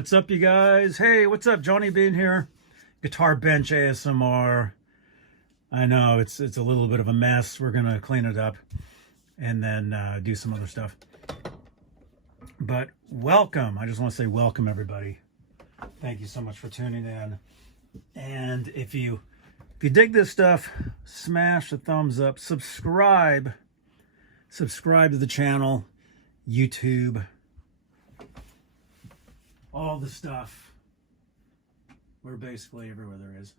what's up, you guys? Hey, what's up? Johnny Bean here. Guitar Bench ASMR. I know it's a little bit of a mess. We're gonna clean it up and then do some other stuff. But welcome. I just want to say welcome, everybody. Thank you so much for tuning in. And if you dig this stuff, smash the thumbs up. Subscribe to the channel, YouTube, all the stuff. We're basically everywhere there is.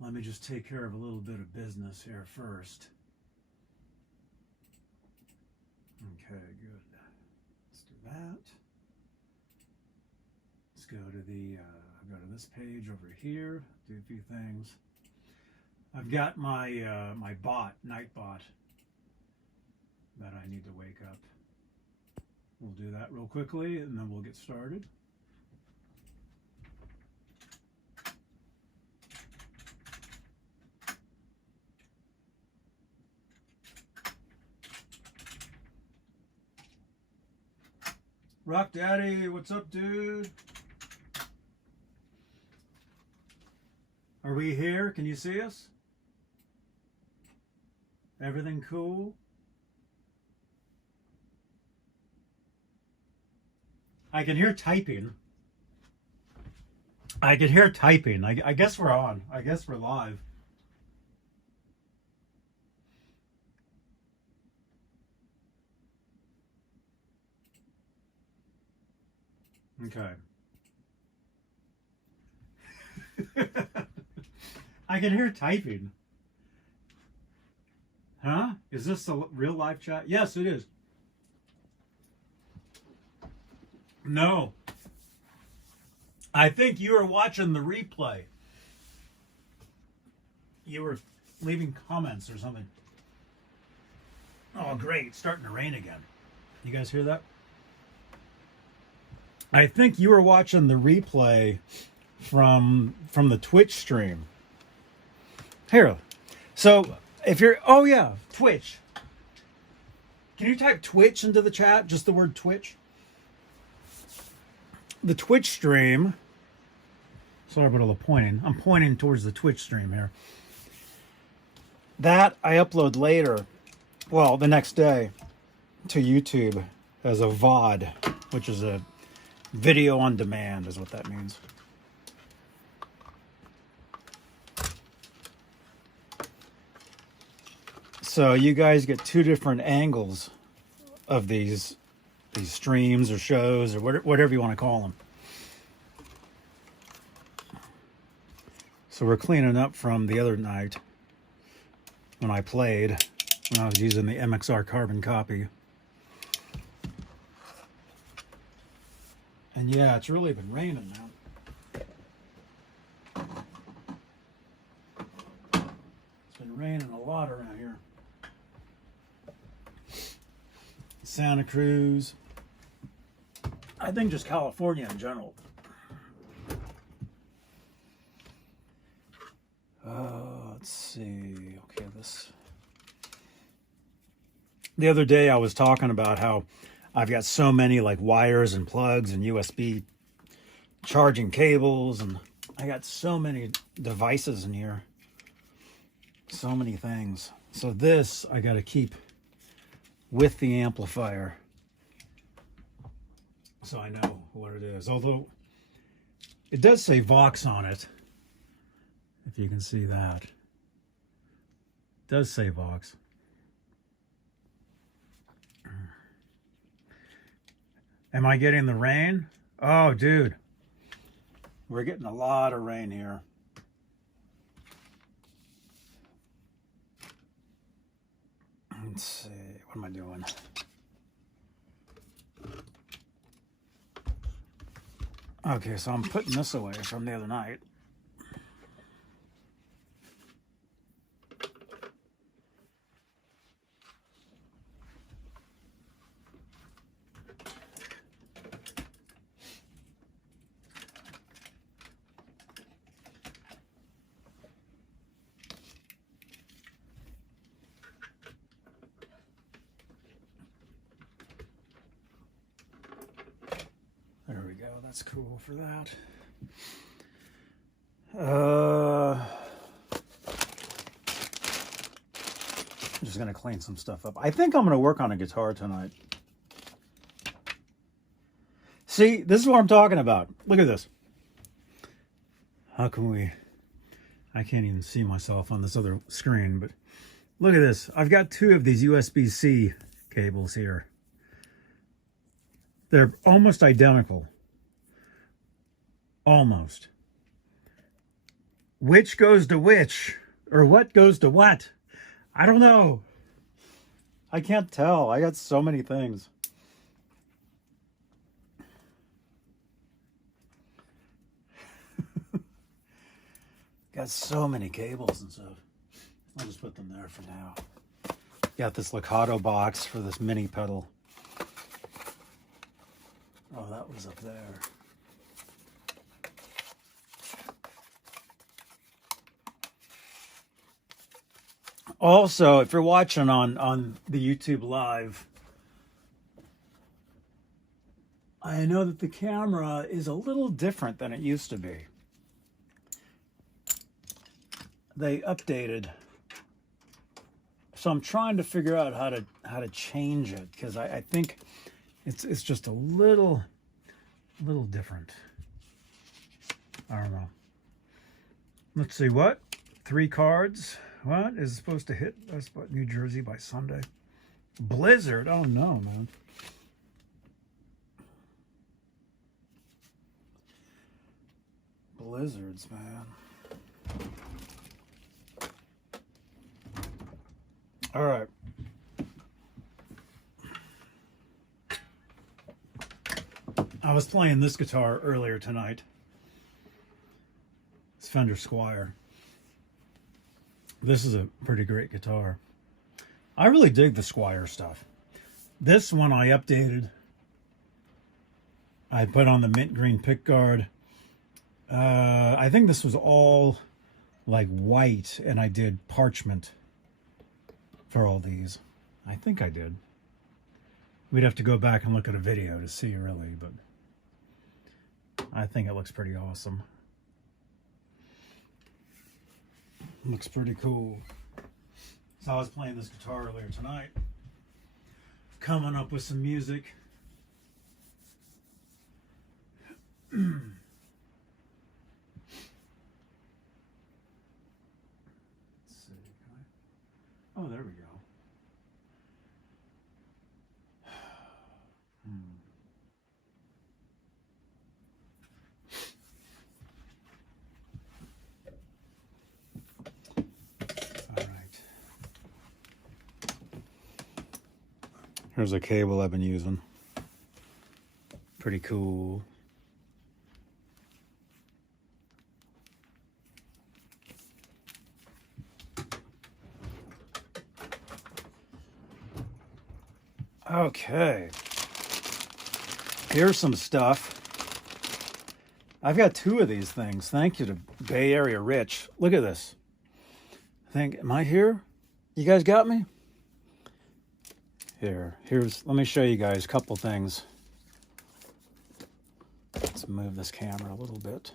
Let me just take care of a little bit of business here first. Okay, good. Let's do that. Let's go to this page over here. Do a few things. I've got my my night bot that I need to wake up. We'll do that real quickly and then we'll get started. Rock Daddy, what's up, dude? Are we here? Can you see us? Everything cool? I can hear typing. I guess we're on. I guess we're live. Okay. I can hear typing. Huh? Is this a real live chat? Yes, it is. No. I think you were watching the replay. You were leaving comments or something. Oh, great. It's starting to rain again. You guys hear that? I think you were watching the replay from the Twitch stream. Here. So, if you're... Oh, yeah. Twitch. Can you type Twitch into the chat? Just the word Twitch? The Twitch stream... Sorry about all the pointing. I'm pointing towards the Twitch stream here. That I upload later. Well, the next day. To YouTube as a VOD. Which is a... video on demand is what that means. So you guys get two different angles of these streams or shows or whatever you want to call them. So we're cleaning up from the other night when I played, when I was using the MXR carbon copy. And yeah, it's really been raining now. It's been raining a lot around here. Santa Cruz. I think just California in general. Let's see. Okay, the other day I was talking about how I've got so many like wires and plugs and USB charging cables, and I got so many devices in here. So many things. So this I got to keep with the amplifier so I know what it is. Although it does say Vox on it, if you can see that. It does say Vox. Am I getting the rain? Oh, dude. We're getting a lot of rain here. Let's see. What am I doing? Okay, so I'm putting this away from the other night. There we go. that's cool for that. I'm just going to clean some stuff up. I think I'm going to work on a guitar tonight. See, this is what I'm talking about. Look at this. How can we... I can't even see myself on this other screen, but look at this. I've got two of these USB-C cables here. They're almost identical. Almost. Which goes to which? Or what goes to what? I don't know. I can't tell. I got so many things. Got so many cables and stuff. I'll just put them there for now. Got this Legato box for this mini pedal. Oh, that was up there. Also, if you're watching on the YouTube Live, I know that the camera is a little different than it used to be. They updated, so I'm trying to figure out how to change it, because I think it's just a little different. I don't know. Let's see, what 3 cards? What is supposed to hit us but New Jersey by Sunday? Blizzard? Oh no, man. Blizzards, man. All right. I was playing this guitar earlier tonight. It's Fender Squire. This is a pretty great guitar. I really dig the Squire stuff. This one I updated. I put on the mint green pickguard. I think this was all like white, and I did parchment for all these. I think I did. We'd have to go back and look at a video to see really, but I think it looks pretty awesome. Looks pretty cool. So I was playing this guitar earlier tonight, coming up with some music. Let's see. Oh, there we go. Here's a cable I've been using. Pretty cool. Okay. Here's some stuff. I've got 2 of these things. Thank you to Bay Area Rich. Look at this. Am I here? You guys got me? Let me show you guys a couple things. Let's move this camera a little bit.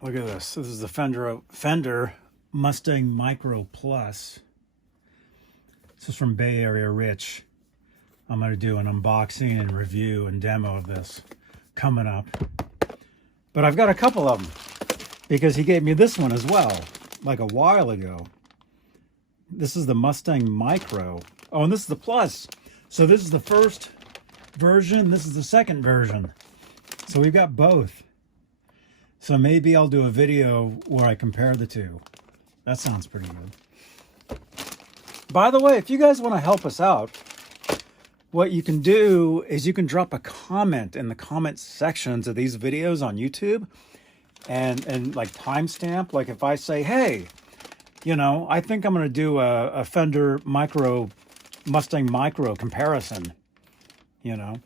Look at this. This is the Fender Mustang Micro Plus. This is from Bay Area Rich. I'm going to do an unboxing and review and demo of this coming up. But I've got a couple of them because he gave me this one as well, like a while ago. This is the Mustang Micro. Oh, and this is the Plus. So this is the first version. This is the second version. So we've got both. So maybe I'll do a video where I compare the two. That sounds pretty good. By the way, if you guys want to help us out, what you can do is you can drop a comment in the comment sections of these videos on YouTube and like timestamp. Like if I say, hey, you know, I think I'm going to do a Fender Mustang Micro comparison, you know.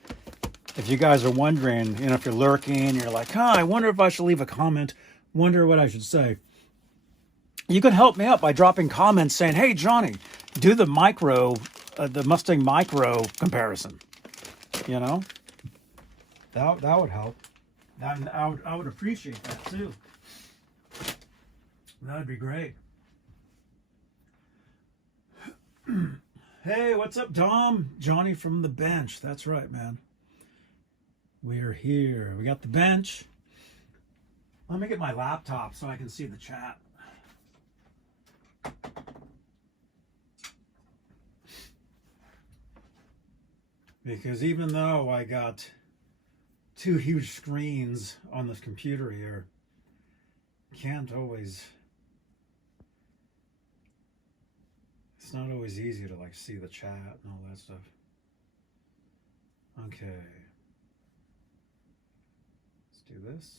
If you guys are wondering, you know, if you're lurking, you're like, I wonder if I should leave a comment, wonder what I should say. You can help me out by dropping comments saying, hey, Johnny, do the Micro the Mustang Micro comparison. You know, that would help. I would appreciate that too. That would be great. Hey, what's up, Dom? Johnny from the bench. That's right, man. We are here. We got the bench. Let me get my laptop so I can see the chat. Because even though I got 2 huge screens on this computer here, can't always, it's not always easy to like see the chat and all that stuff. Okay. Let's do this.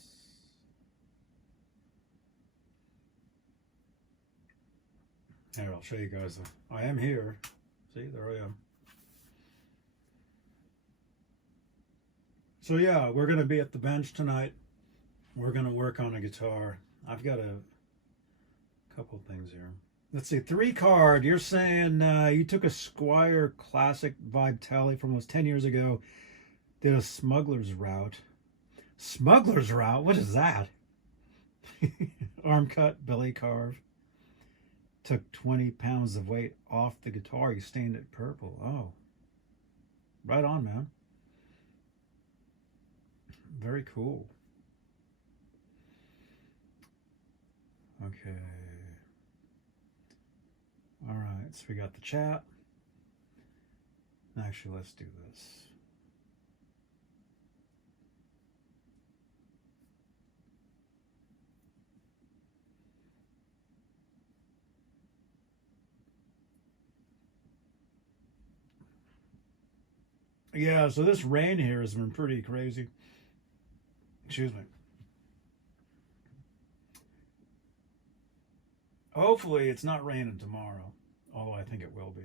Here, I'll show you guys. I am here. See, there I am. So yeah, we're going to be at the bench tonight. We're going to work on a guitar. I've got a couple things here. Let's see, 3 card. You're saying you took a Squire Classic Vibe Tally from almost 10 years ago. Did a smuggler's route. Smuggler's route? What is that? Arm cut, belly carve. Took 20 pounds of weight off the guitar. You stained it purple. Oh. Right on, man. Very cool. Okay. All right, so we got the chat. Actually, let's do this. Yeah, so this rain here has been pretty crazy. Excuse me. Hopefully it's not raining tomorrow, although I think it will be.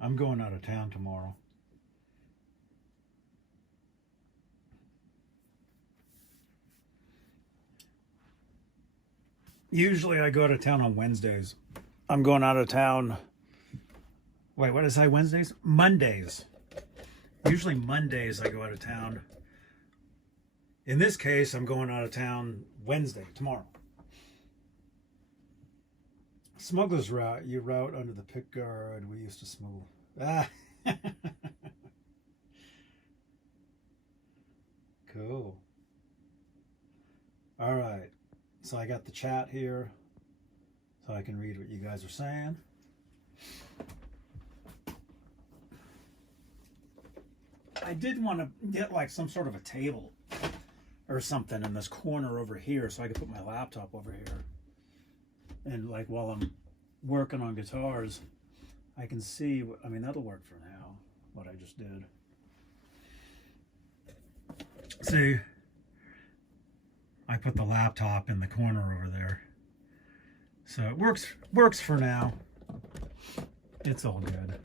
I'm going out of town tomorrow. Usually I go out of town on Wednesdays. I'm going out of town. Wait, what did I say? Wednesdays? Mondays. Usually Mondays I go out of town. In this case, I'm going out of town Wednesday, tomorrow. Smuggler's route. You route under the pick guard. We used to smuggle. Ah. Cool. All right. So I got the chat here so I can read what you guys are saying. I did want to get like some sort of a table or something in this corner over here so I could put my laptop over here. And like while I'm working on guitars, I can see, I mean, that'll work for now, what I just did. See, I put the laptop in the corner over there. So it works for now. It's all good.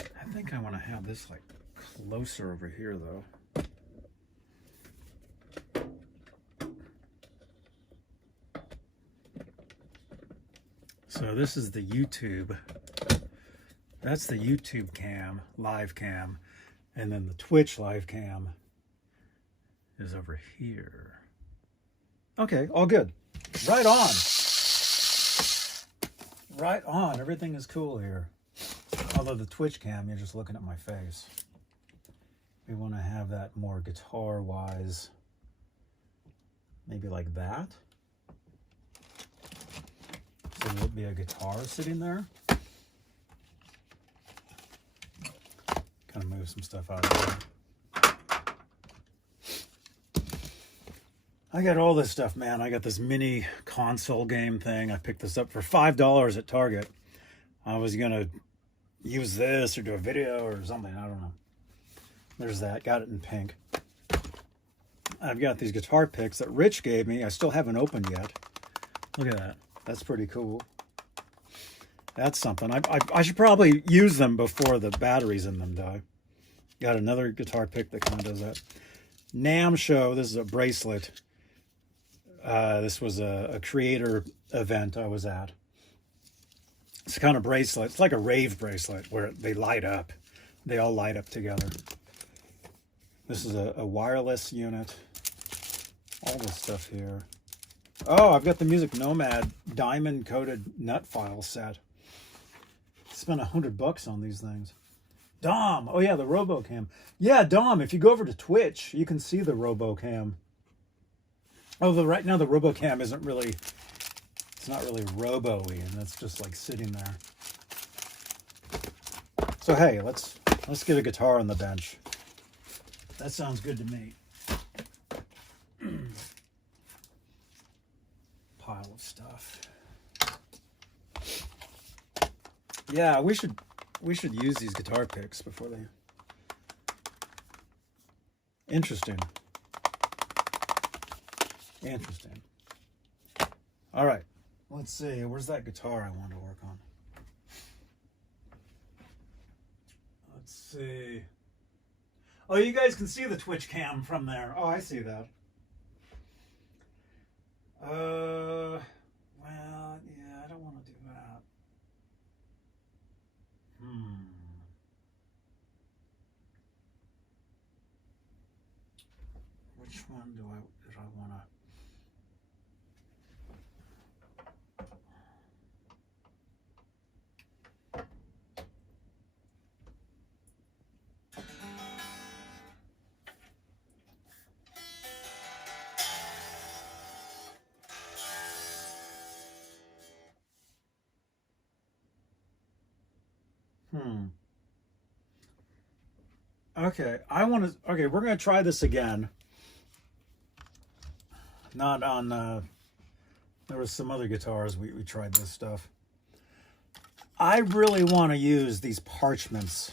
I think I want to have this like closer over here though. So this is the YouTube. That's the YouTube cam, live cam. And then the Twitch live cam is over here. Okay, all good. Right on. Right on. Everything is cool here. Although the Twitch cam, you're just looking at my face. We want to have that more guitar-wise. Maybe like that. So there'll be a guitar sitting there. Kind of move some stuff out of there. I got all this stuff, man. I got this mini console game thing. I picked this up for $5 at Target. I was going to use this or do a video or something. I don't know. There's that. Got it in pink. I've got these guitar picks that Rich gave me. I still haven't opened yet. Look at that. That's pretty cool. That's something. I should probably use them before the batteries in them die. Got another guitar pick that kind of does that. NAMM Show. This is a bracelet. This was a creator event I was at. It's a kind of bracelet. It's like a rave bracelet where they light up. They all light up together. This is a wireless unit. All this stuff here. Oh, I've got the Music Nomad diamond coated nut file set. Spent $100 on these things. Dom. Oh yeah, the RoboCam. Yeah, Dom, if you go over to Twitch, you can see the RoboCam. Although right now the RoboCam isn't really, it's not really robo-y, and it's just like sitting there. So hey, let's get a guitar on the bench. That sounds good to me. Pile of stuff. Yeah, we should use these guitar picks before they. Interesting. Interesting. All right. Let's see. Where's that guitar I want to work on? Let's see. Oh, you guys can see the Twitch cam from there. Oh, I see that. Well, yeah, I don't want to do that. Which one did I want to? Okay, okay, we're going to try this again. Not on, there was some other guitars we tried this stuff. I really want to use these parchments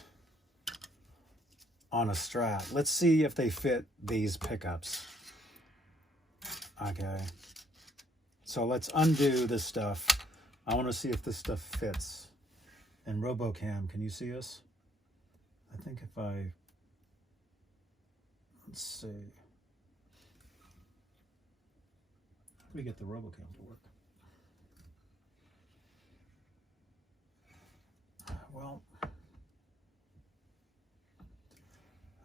on a Strat. Let's see if they fit these pickups. Okay. So let's undo this stuff. I want to see if this stuff fits. And RoboCam, can you see us? I think if I... Let's see. How do we get the RoboCam to work? Well, I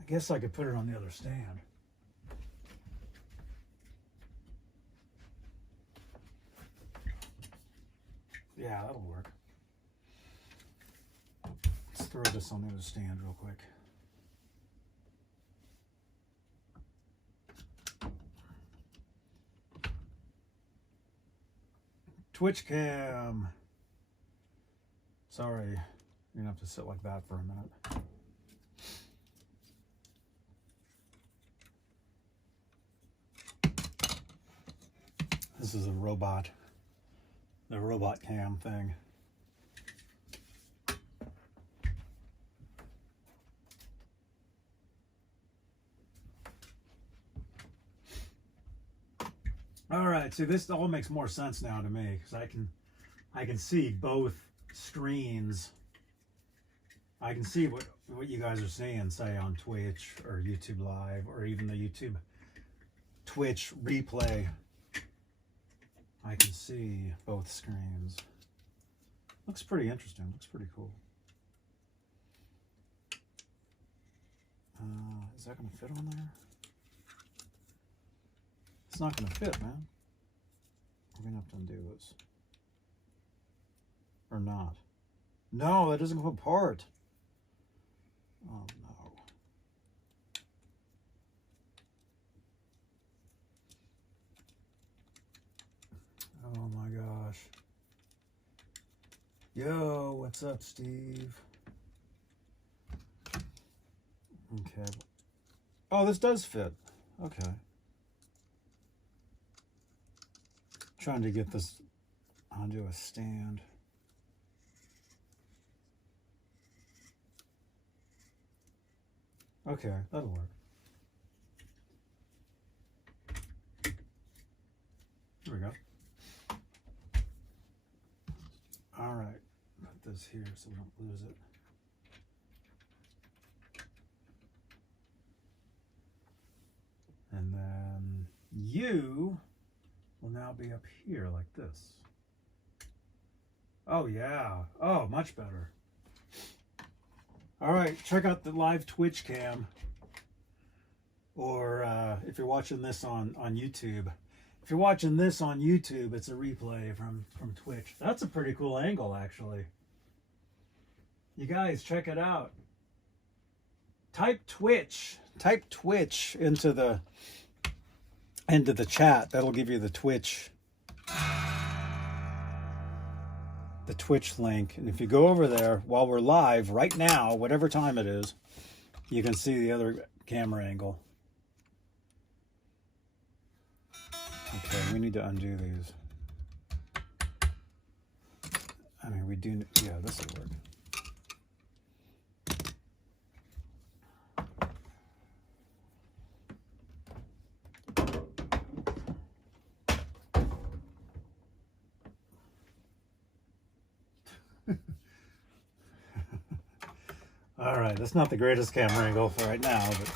guess I could put it on the other stand. Yeah, that'll work. Let's throw this on the other stand real quick. Twitch cam. Sorry, you're gonna have to sit like that for a minute. This is a robot, the robot cam thing. All right, so this all makes more sense now to me because I can see both screens. I can see what you guys are seeing, say on Twitch or YouTube Live or even the YouTube Twitch replay. I can see both screens. Looks pretty interesting. Looks pretty cool. Is that going to fit on there? It's not going to fit, man. We're going to have to undo this. Or not. No, that doesn't go apart. Oh, no. Oh, my gosh. Yo, what's up, Steve? Okay. Oh, this does fit. Okay. Trying to get this onto a stand. Okay, that'll work. There we go. All right, put this here so we don't lose it. And then you will now be up here like this. Oh yeah, oh, much better. All right, check out the live Twitch cam, or if you're watching this on YouTube. If you're watching this on YouTube, it's a replay from Twitch. That's a pretty cool angle, actually. You guys, check it out. Type Twitch into the chat. That'll give you the Twitch link. And if you go over there while we're live right now, whatever time it is, you can see the other camera angle. Okay, we need to undo these. I mean, we do, yeah, this will work. All right, that's not the greatest camera angle for right now, but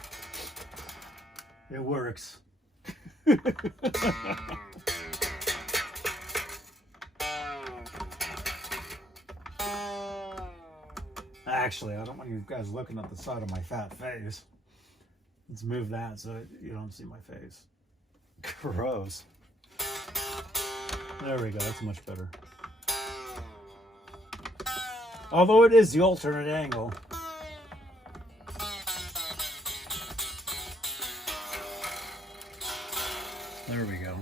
it works. Actually, I don't want you guys looking at the side of my fat face. Let's move that so you don't see my face. Gross. There we go, that's much better. Although it is the alternate angle. There we go.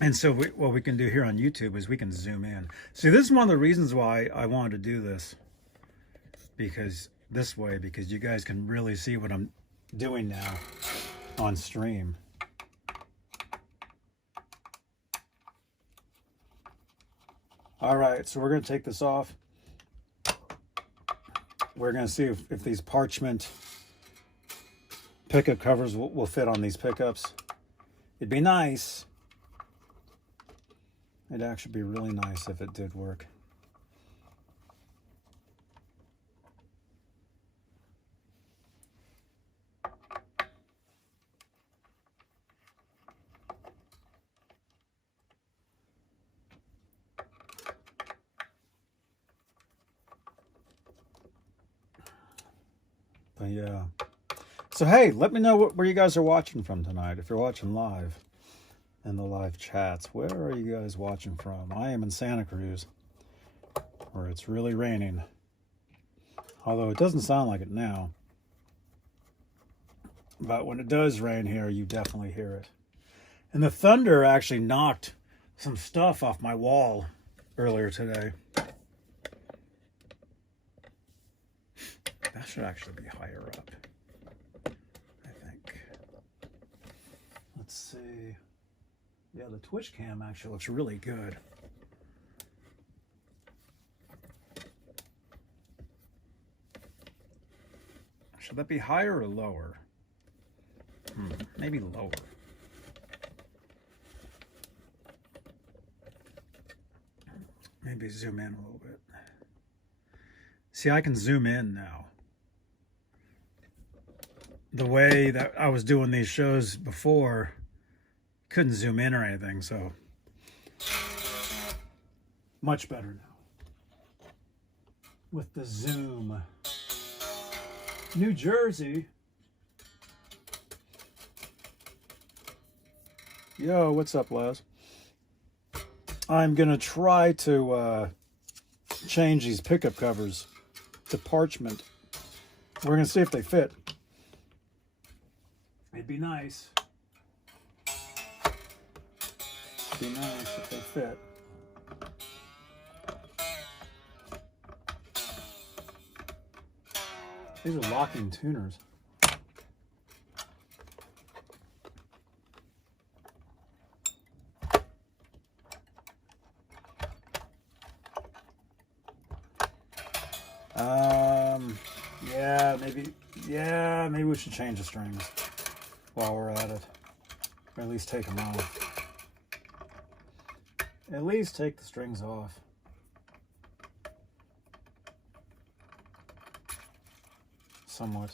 And so what we can do here on YouTube is we can zoom in. See, this is one of the reasons why I wanted to do this. Because you guys can really see what I'm doing now on stream. All right, so we're going to take this off. We're going to see if these parchment pickup covers will fit on these pickups. It'd be nice. It'd actually be really nice if it did work. But yeah. So hey, let me know where you guys are watching from tonight. If you're watching live in the live chats, where are you guys watching from? I am in Santa Cruz, where it's really raining. Although it doesn't sound like it now. But when it does rain here, you definitely hear it. And the thunder actually knocked some stuff off my wall earlier today. That should actually be higher up, I think. Let's see. Yeah, the Twitch cam actually looks really good. Should that be higher or lower? Maybe lower. Maybe zoom in a little bit. See, I can zoom in now. The way that I was doing these shows before, couldn't zoom in or anything, so much better now with the zoom. New Jersey. Yo, what's up, Les? I'm gonna try to change these pickup covers to parchment. We're gonna see if they fit. It'd be nice. It'd be nice if they fit. These are locking tuners. Maybe we should change the strings while we're at it. Or at least take them off. At least take the strings off. Somewhat.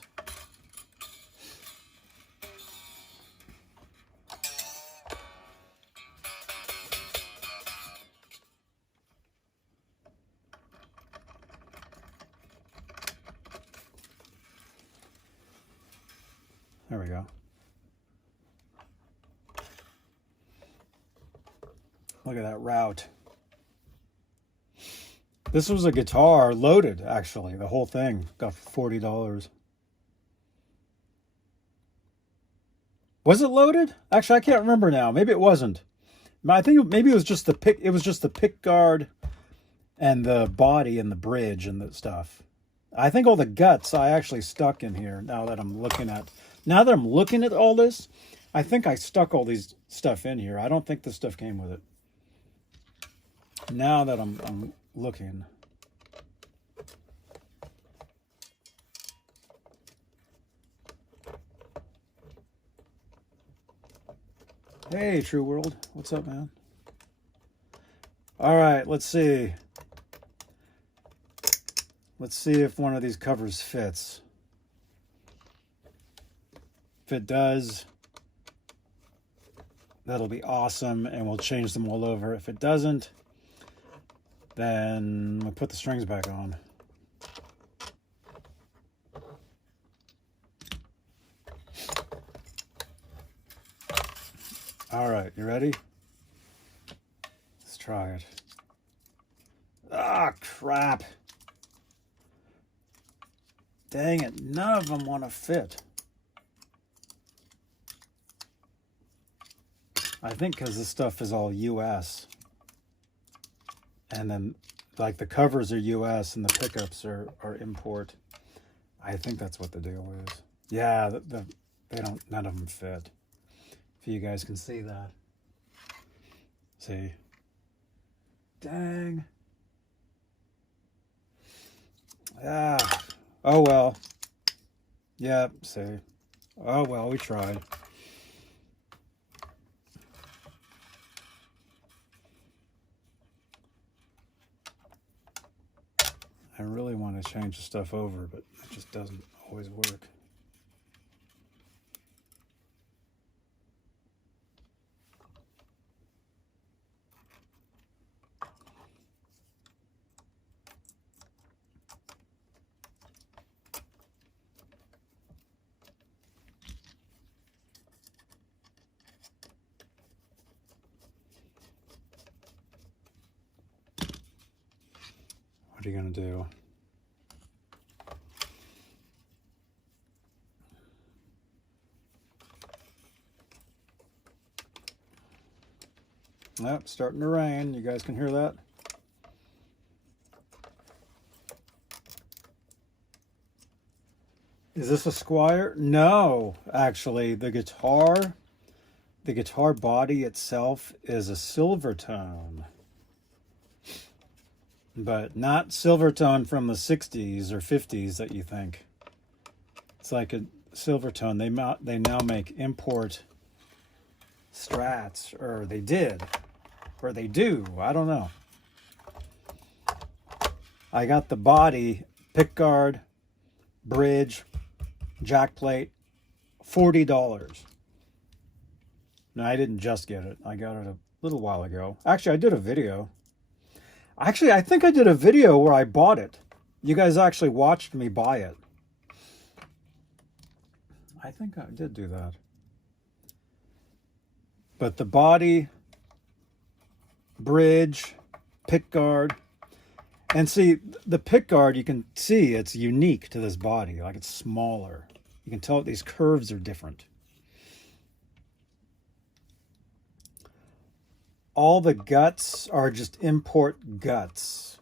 There we go. Look at that route. This was a guitar loaded, actually. The whole thing got $40. Was it loaded? Actually, I can't remember now. Maybe it wasn't. I think maybe it was just the pick. It was just the pick guard and the body and the bridge and the stuff. I think all the guts I actually stuck in here. Now that I'm looking at all this, I think I stuck all these stuff in here. I don't think this stuff came with it. Now that I'm looking. Hey, True World. What's up, man? All right, let's see. Let's see if one of these covers fits. If it does, that'll be awesome, and we'll change them all over. If it doesn't, then we'll put the strings back on. All right, you ready? Let's try it. Ah, crap. Dang it, none of them want to fit. I think because this stuff is all US. And then, like, the covers are US and the pickups are import. I think that's what the deal is. Yeah, none of them fit. If you guys can see that. See? Dang. Ah. Oh well. Yep, see. Oh well, we tried. I really want to change the stuff over, but it just doesn't always work. What are you going to do? Yep, starting to rain. You guys can hear that? Is this a Squire? No, actually, the guitar body itself is a Silvertone. But not Silvertone from the 60s or 50s that you think. It's like a Silvertone. They now make import Strats, or they did, or they do. I don't know. I got the body, pickguard, bridge, jack plate, $40. No, I didn't just get it. I got it a little while ago. Actually, I did a video. Actually, I think I did a video where I bought it. You guys actually watched me buy it. I think I did do that. But the body, bridge, pickguard, and see, the pickguard, you can see it's unique to this body. Like, it's smaller. You can tell these curves are different. All the guts are just import guts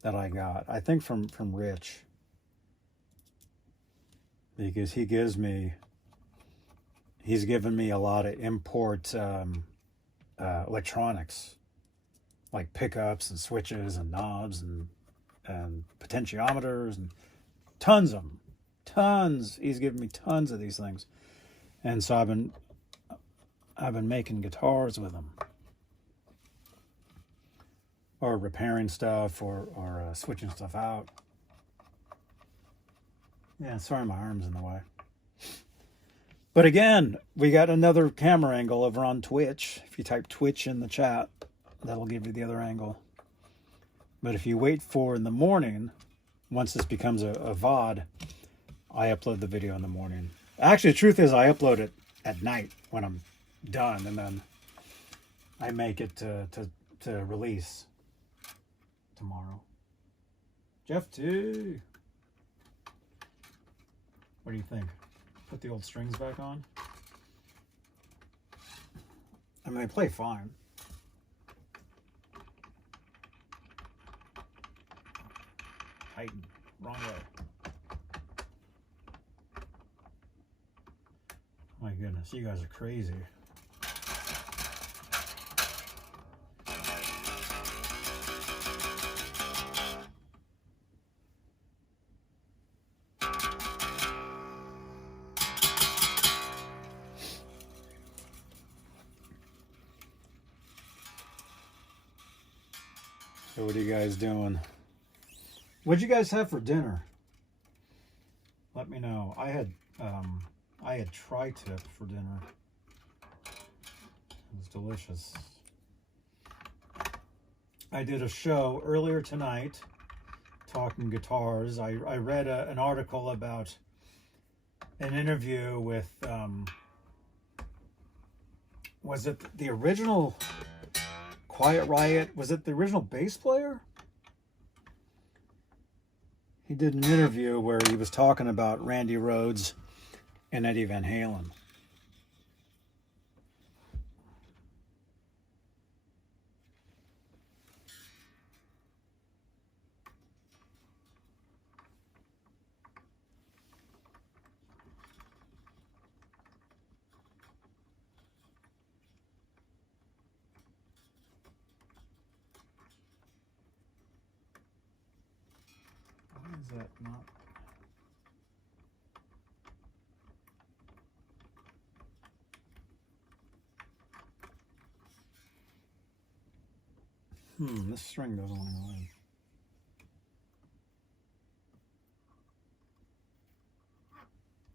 that I got. I think from Rich. Because he's given me a lot of import electronics. Like pickups and switches and knobs and potentiometers and tons of them. Tons. He's given me tons of these things. And so I've been making guitars with them, or repairing stuff, or switching stuff out. Yeah, sorry my arm's in the way. But again, we got another camera angle over on Twitch. If you type Twitch in the chat, that'll give you the other angle. But if you wait for in the morning, once this becomes a VOD, I upload the video in the morning. Actually, the truth is I upload it at night when I'm done, and then I make it to release tomorrow. Jeff T. What do you think? Put the old strings back on? I mean, they play fine. Tighten. Wrong way. My goodness, you guys are crazy. So what are you guys doing? What'd you guys have for dinner? Let me know. I had tri-tip for dinner. It was delicious. I did a show earlier tonight talking guitars. I read an article about an interview with was it the original Quiet Riot? Was it the original bass player? He did an interview where he was talking about Randy Rhoads and Eddie Van Halen. Why is that not? This string doesn't want to go in.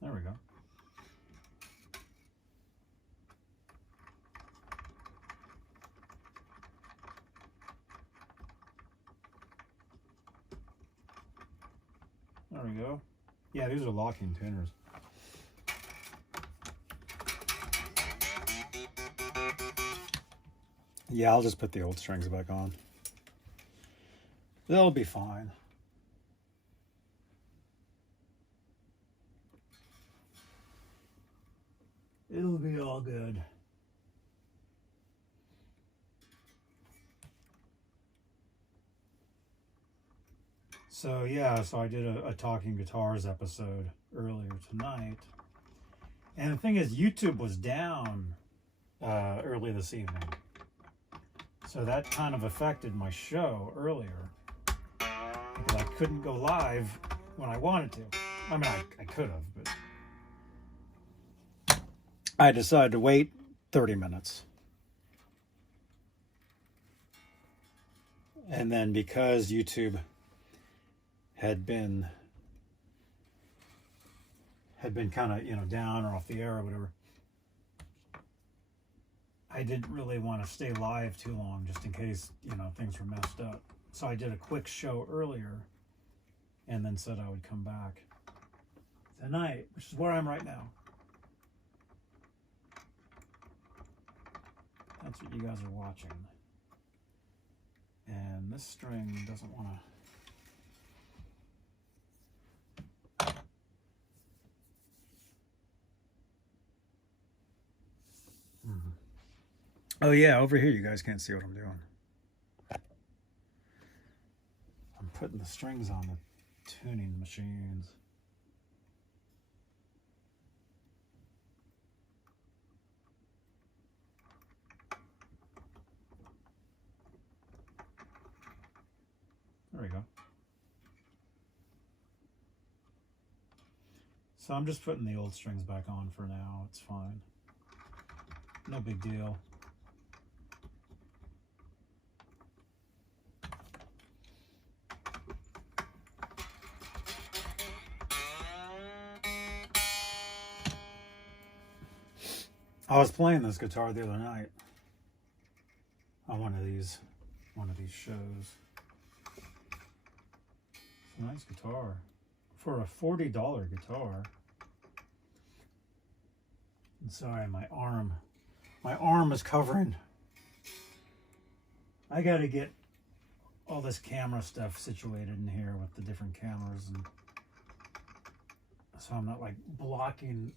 There we go. There we go. Yeah, these are locking tuners. Yeah, I'll just put the old strings back on. They'll be fine. It'll be all good. So yeah, so I did a Talking Guitars episode earlier tonight. And the thing is, YouTube was down early this evening. So that kind of affected my show earlier. Because I couldn't go live when I wanted to. I mean, I could have, but I decided to wait 30 minutes. And then because YouTube had been kind of, down or off the air or whatever, I didn't really want to stay live too long just in case, things were messed up. So I did a quick show earlier and then said I would come back tonight, which is where I'm right now. That's what you guys are watching. And this string doesn't want to... Oh yeah, over here you guys can't see what I'm doing. I'm putting the strings on the tuning machines. There we go. So I'm just putting the old strings back on for now. It's fine. No big deal. I was playing this guitar the other night on one of these shows. It's a nice guitar for a $40 guitar. Sorry, my arm is covering. I got to get all this camera stuff situated in here with the different cameras, and so I'm not like blocking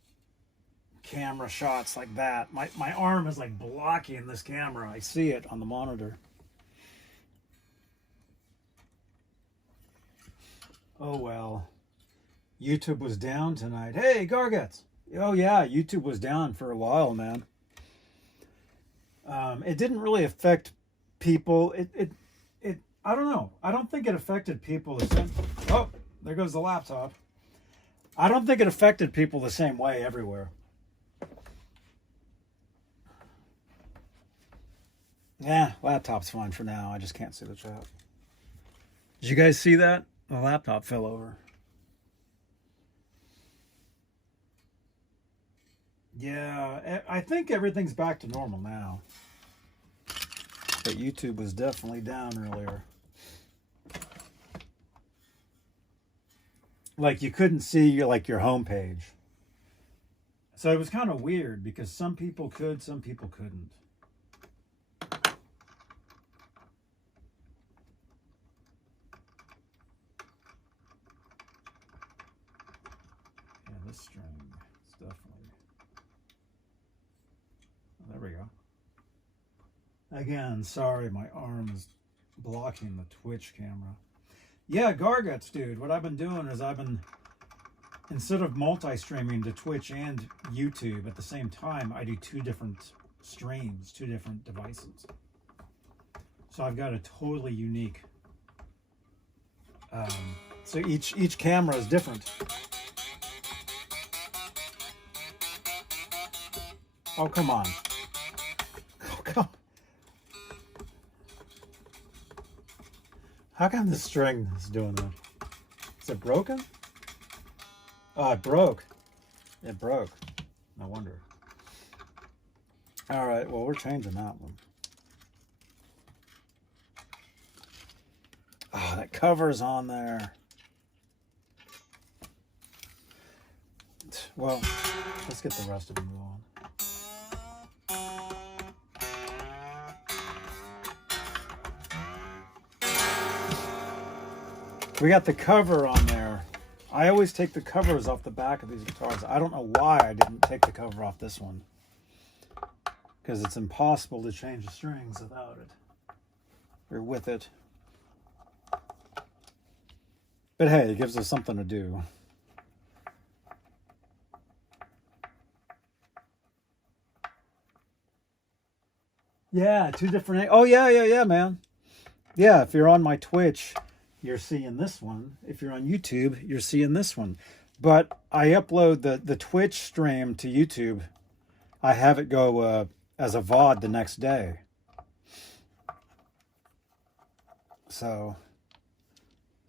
camera shots like that. My arm is like blocking this camera. I see it on the monitor. Oh well. YouTube was down tonight. Hey, Gargets. Oh yeah, YouTube was down for a while, man. It didn't really affect people. It I don't know. I don't think it affected people the same. Oh, there goes the laptop. I don't think it affected people the same way everywhere. Yeah, laptop's fine for now. I just can't see the chat. Did you guys see that? The laptop fell over. Yeah, I think everything's back to normal now. But YouTube was definitely down earlier. Like you couldn't see like your homepage. So it was kind of weird because some people could, some people couldn't. Yeah, this string is definitely... There we go. Again, sorry, my arm is blocking the Twitch camera. Yeah, Garguts, dude. What I've been doing is instead of multi-streaming to Twitch and YouTube at the same time, I do two different streams, two different devices. So I've got a totally unique. So each camera is different. Oh, come on. Oh, come on. How come the string is doing that? Is it broken? Oh, it broke. It broke. No wonder. All right, well, we're changing that one. Oh, that cover's on there. Well, let's get the rest of them on. We got the cover on there. I always take the covers off the back of these guitars. I don't know why I didn't take the cover off this one. Because it's impossible to change the strings without it. Or with it. But hey, it gives us something to do. Yeah, two different... Oh, yeah, man. Yeah, if you're on my Twitch... you're seeing this one. If you're on YouTube, you're seeing this one. But I upload the Twitch stream to YouTube. I have it go as a VOD the next day. So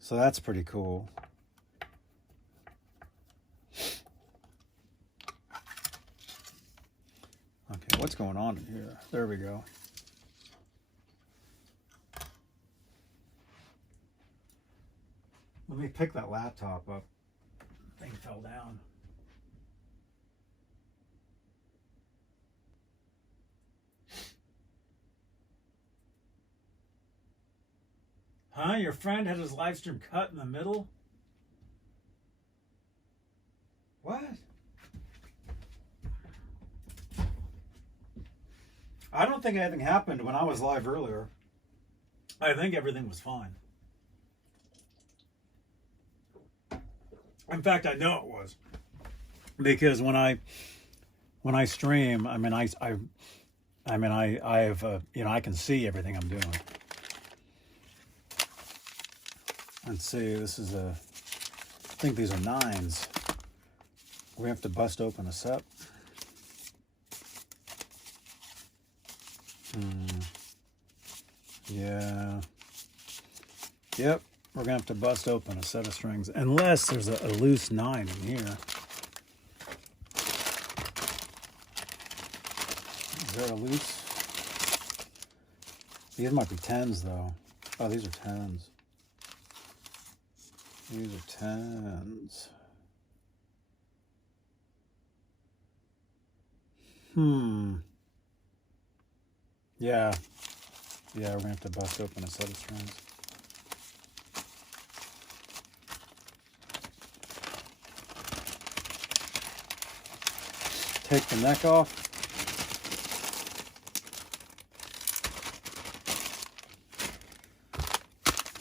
that's pretty cool. Okay, what's going on in here? There we go. Let me pick that laptop up. The thing fell down. Huh? Your friend had his live stream cut in the middle? What? I don't think anything happened when I was live earlier. I think everything was fine. In fact, I know it was, because when I stream, I mean, I have you know, I can see everything I'm doing. Let's see, this is I think these are 9s. We have to bust open a set. Yeah. Yep. We're going to have to bust open a set of strings, unless there's a loose 9 in here. Is there a loose? These might be 10s, though. Oh, these are 10s. These are 10s. Yeah. Yeah, we're gonna have to bust open a set of strings. Take the neck off.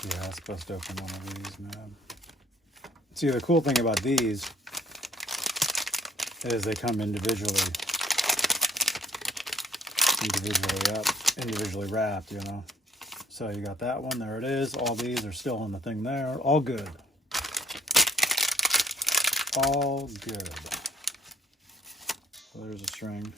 Yeah, let's bust open one of these, man. See, the cool thing about these is they come individually wrapped, you know. So you got that one, there it is. All these are still in the thing there. All good. All good. So there's a string.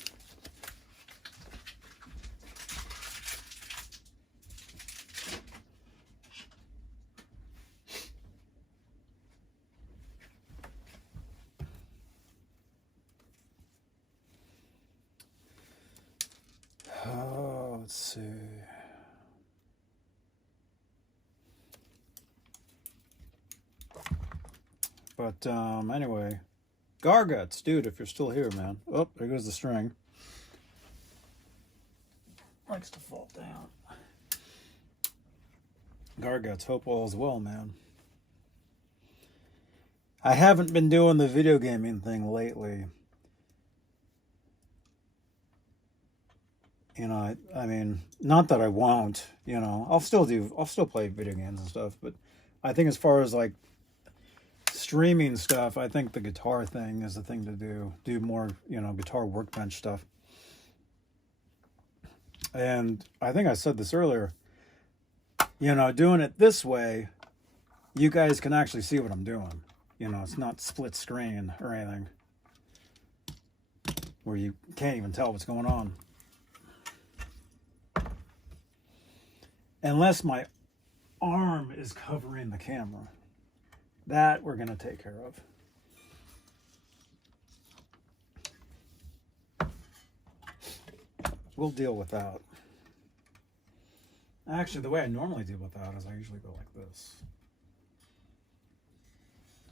Oh, let's see. But anyway, Garguts, dude, if you're still here, man. Oh, there goes the string. Likes to fall down. Garguts, hope all is well, man. I haven't been doing the video gaming thing lately. You know, I mean, not that I won't, you know, I'll still play video games and stuff, but I think as far as like streaming stuff, I think the guitar thing is the thing to do more, you know, guitar workbench stuff. And I think I said this earlier, you know, doing it this way, you guys can actually see what I'm doing. You know, it's not split screen or anything where you can't even tell what's going on. Unless my arm is covering the camera. That we're going to take care of. We'll deal with that. Actually, the way I normally deal with that is I usually go like this.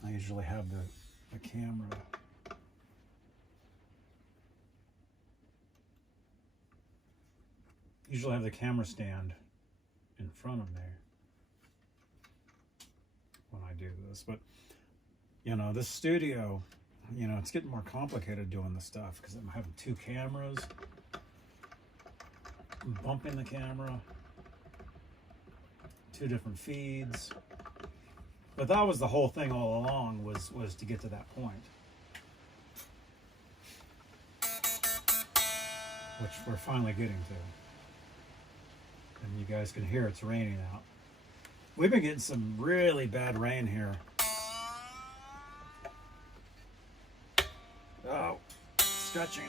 I usually have the camera. Usually have the camera stand in front of me when I do this. But, you know, this studio, you know, it's getting more complicated doing this stuff because I'm having two cameras. I'm bumping the camera. Two different feeds. But that was the whole thing all along, was to get to that point. Which we're finally getting to. And you guys can hear it's raining out. We've been getting some really bad rain here. Oh, stretching.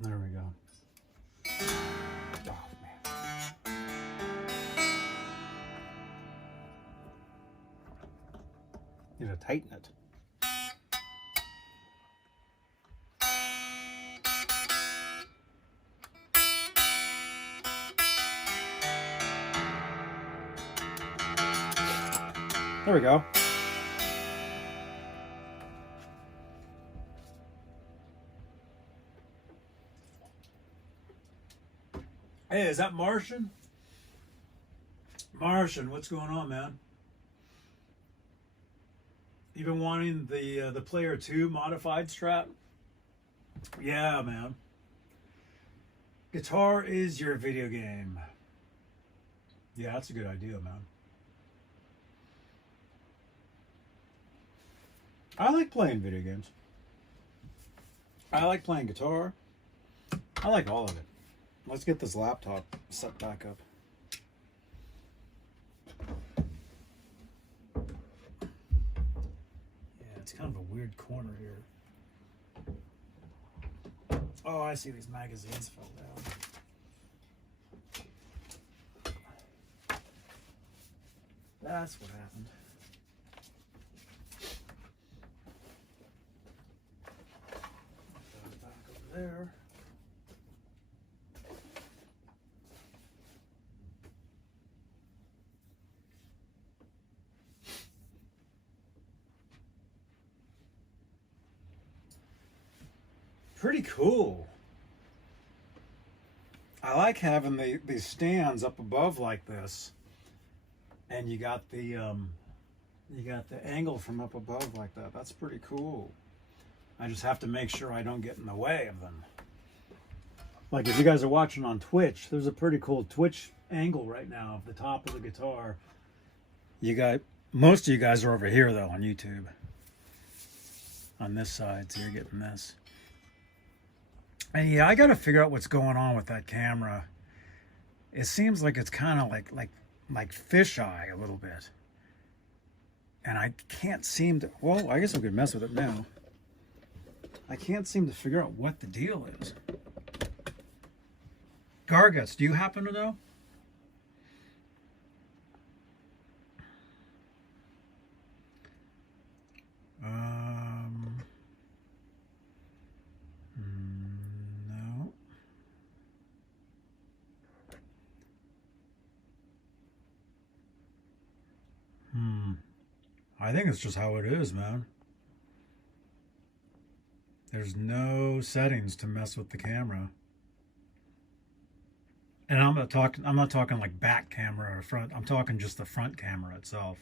There we go. Oh, man. Need to tighten it. There we go. Hey, is that Martian? Martian, what's going on, man? You been wanting the Player 2 modified Strat? Yeah, man. Guitar is your video game. Yeah, that's a good idea, man. I like playing video games. I like playing guitar. I like all of it. Let's get this laptop set back up. Yeah, it's kind of a weird corner here. Oh, I see, these magazines fell down. That's what happened. Put those back over there. Pretty cool. I like having these stands up above like this, and you got the angle from up above like that. That's pretty cool. I just have to make sure I don't get in the way of them. Like if you guys are watching on Twitch, there's a pretty cool Twitch angle right now of the top of the guitar. Most of you guys are over here though on YouTube. On this side, so you're getting this. And yeah, I got to figure out what's going on with that camera. It seems like it's kind of like fisheye a little bit. And I can't seem to, well, I guess I could mess with it now. I can't seem to figure out what the deal is. Garguts, do you happen to know? No. I think it's just how it is, man. There's no settings to mess with the camera. And I'm not talking like back camera or front. I'm talking just the front camera itself.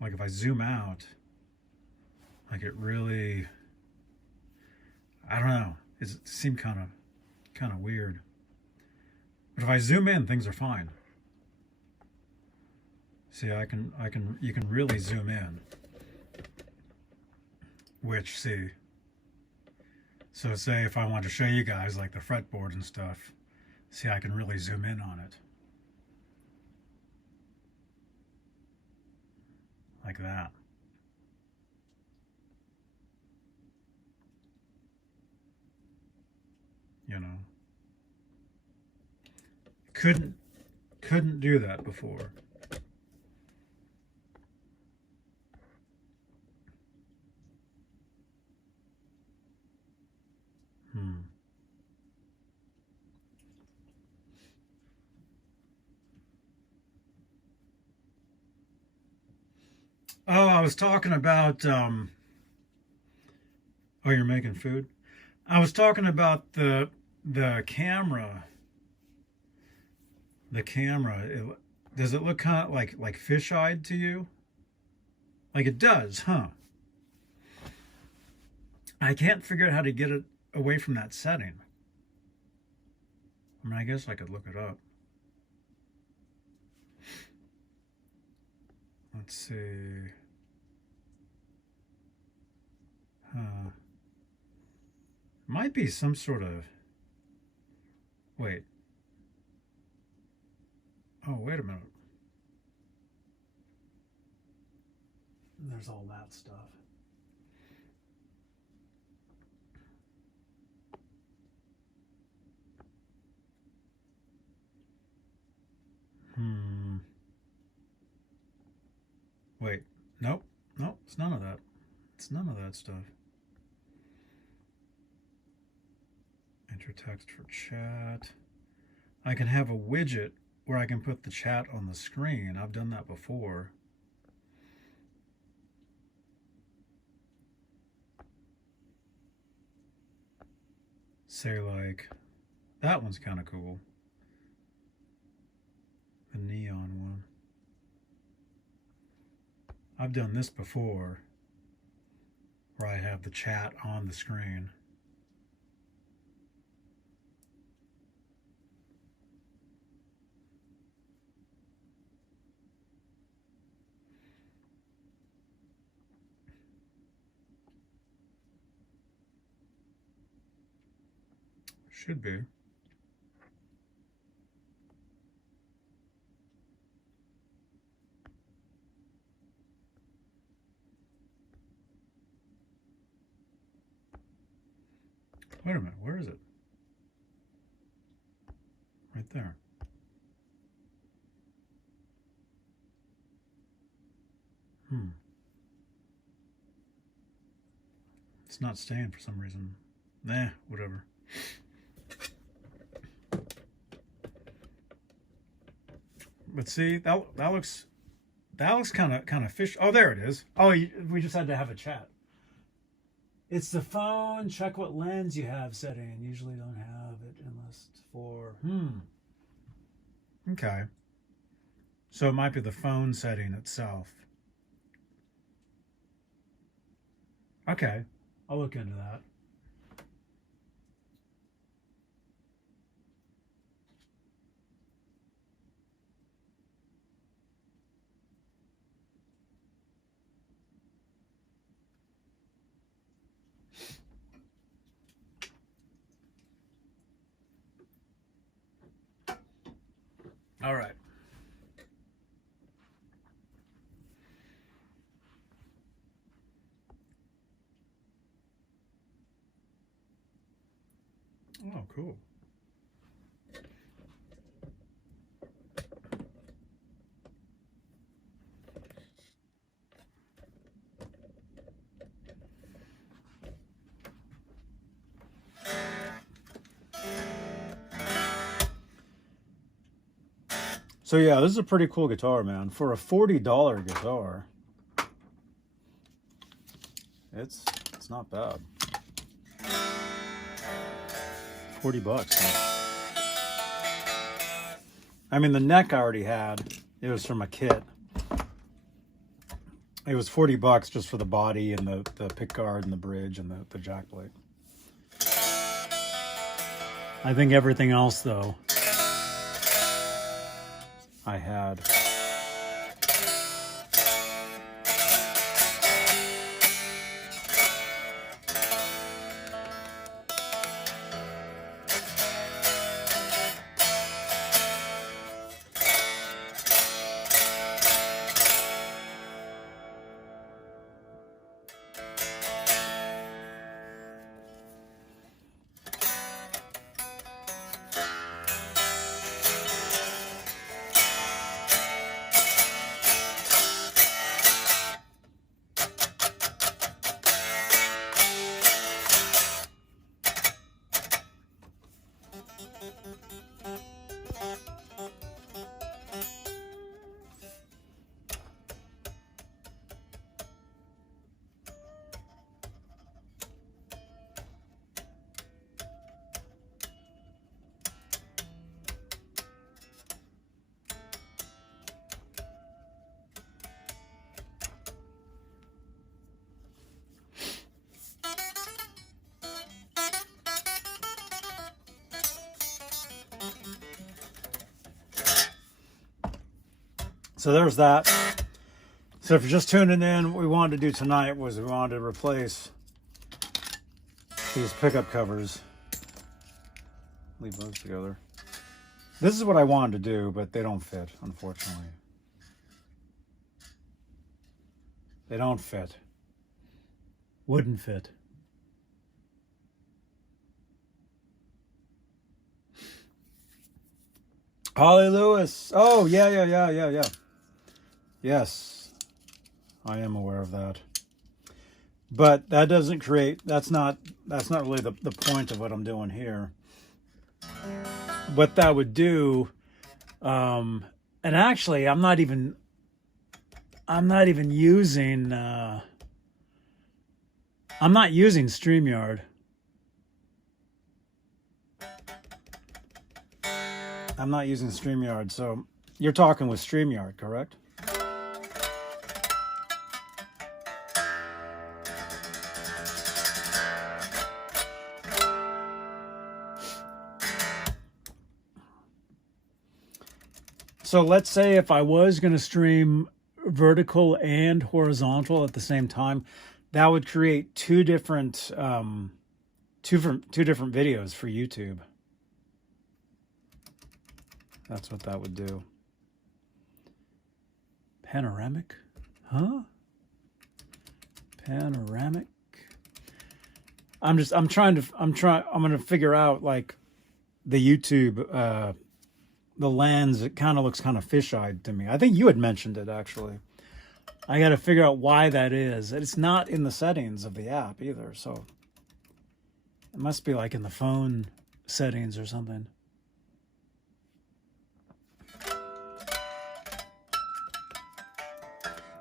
Like if I zoom out, like it really, I don't know. It seemed kind of weird. But if I zoom in, things are fine. See, you can really zoom in. Which, see, so say if I want to show you guys like the fretboard and stuff, see, I can really zoom in on it. Like that. You know. Couldn't do that before. Oh, I was talking about, oh, you're making food? I was talking about the camera. The camera, does it look kind of like fish-eyed to you? Like it does, huh? I can't figure out how to get it away from that setting. I mean, I guess I could look it up. Let's see. Might be some sort of, wait. Oh, wait a minute. There's all that stuff. Wait, nope, it's none of that. It's none of that stuff. Enter text for chat. I can have a widget where I can put the chat on the screen. I've done that before. Say like, that one's kind of cool. The neon one. I've done this before, where I have the chat on the screen. Should be. Wait a minute, where is it? Right there. It's not staying for some reason. Nah, whatever. But see, that looks kind of fish. Oh, there it is. Oh, we just had to have a chat. It's the phone. Check what lens you have setting. Usually don't have it unless it's for. Okay. So it might be the phone setting itself. Okay. I'll look into that. All right. Oh, cool. So yeah, this is a pretty cool guitar, man. For a $40 guitar, it's not bad. $40. I mean, the neck I already had. It was from a kit. It was $40 just for the body and the pick guard and the bridge and the jack plate. I think everything else, though, I had. So there's that. So if you're just tuning in, what we wanted to do tonight was we wanted to replace these pickup covers. Leave those together. This is what I wanted to do, but they don't fit, unfortunately. They don't fit. Wouldn't fit. Holly Lewis. Oh, yeah. Yes, I am aware of that. But that doesn't create, that's not really the point of what I'm doing here. What that would do, and actually I'm not even using, I'm not using StreamYard. I'm not using StreamYard, so you're talking with StreamYard, correct? So let's say if I was going to stream vertical and horizontal at the same time, that would create two different videos for YouTube. That's what that would do. Panoramic? Huh? Panoramic? I'm gonna figure out like the YouTube, the lens. It kind of looks kind of fish-eyed to me. I think you had mentioned it actually. I got to figure out why that is. It's not in the settings of the app either, so it must be like in the phone settings or something.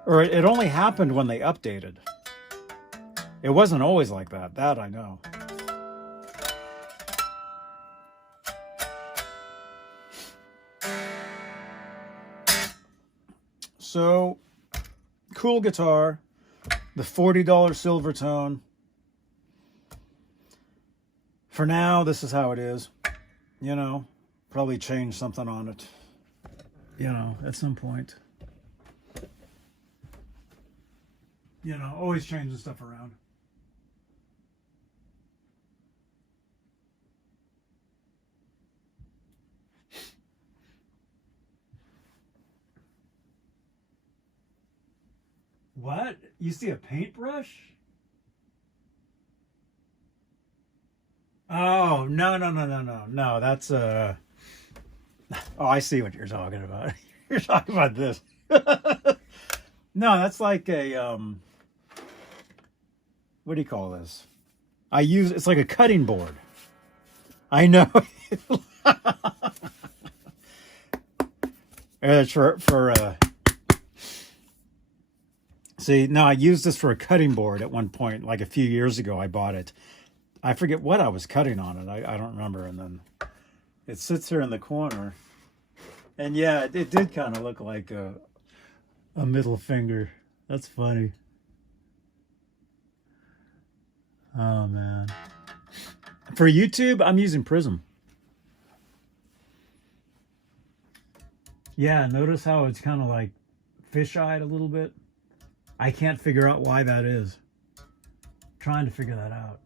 Or it only happened when they updated. It wasn't always like that. That I know. So, cool guitar. The $40 silver tone. For now, this is how it is. You know, probably change something on it. You know, at some point. You know, always changing stuff around. What? You see a paintbrush? Oh, no. That's oh, I see what you're talking about. You're talking about this. No, that's like a what do you call this? It's like a cutting board. I know. It's for see, no, I used this for a cutting board at one point, like a few years ago. I bought it. I forget what I was cutting on it. I don't remember. And then it sits here in the corner. And yeah, it did kind of look like a middle finger. That's funny. Oh, man. For YouTube, I'm using Prism. Yeah, notice how it's kind of like fish-eyed a little bit. I can't figure out why that is. I'm trying to figure that out.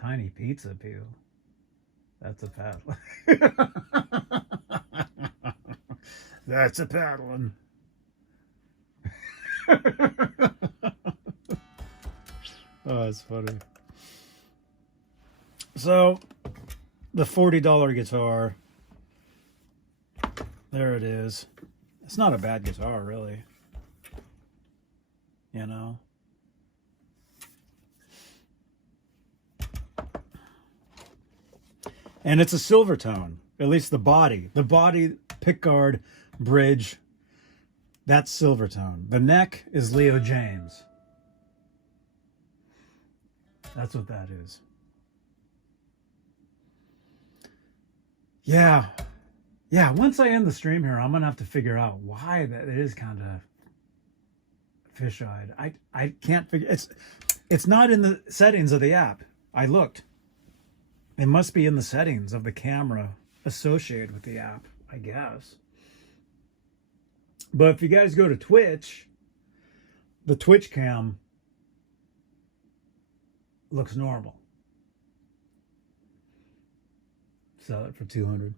Tiny pizza peel. That's a paddle. That's a paddling. Oh, that's funny. So, the $40 guitar. There it is. It's not a bad guitar, really. You know? And it's a silver tone. At least the body. The body, pickguard, bridge, that's silver tone. The neck is Leo James. That's what that is. Yeah. Yeah, once I end the stream here, I'm going to have to figure out why that it is kind of fish-eyed. I can't figure... It's not in the settings of the app. I looked. It must be in the settings of the camera associated with the app, I guess. But if you guys go to Twitch, the Twitch cam looks normal. Sell it for $200.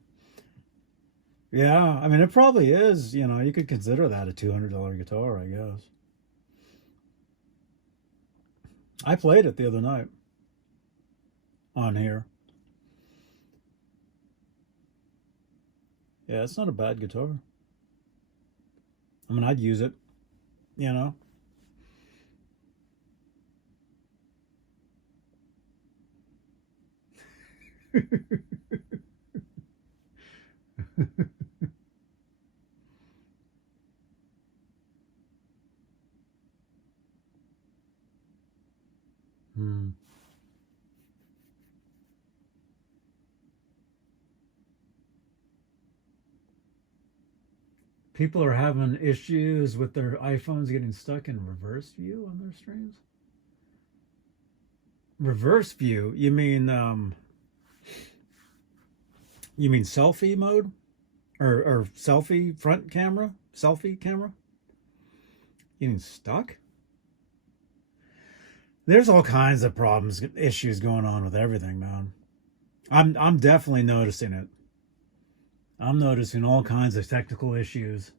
Yeah, I mean, it probably is. You know, you could consider that a $200 guitar, I guess. I played it the other night on here. Yeah, it's not a bad guitar. I mean, I'd use it, you know. Hmm. People are having issues with their iPhones getting stuck in reverse view on their streams. Reverse view? You mean selfie mode? Or selfie front camera? Selfie camera? Getting stuck? There's all kinds of problems, issues going on with everything, man. I'm definitely noticing it. I'm noticing all kinds of technical issues,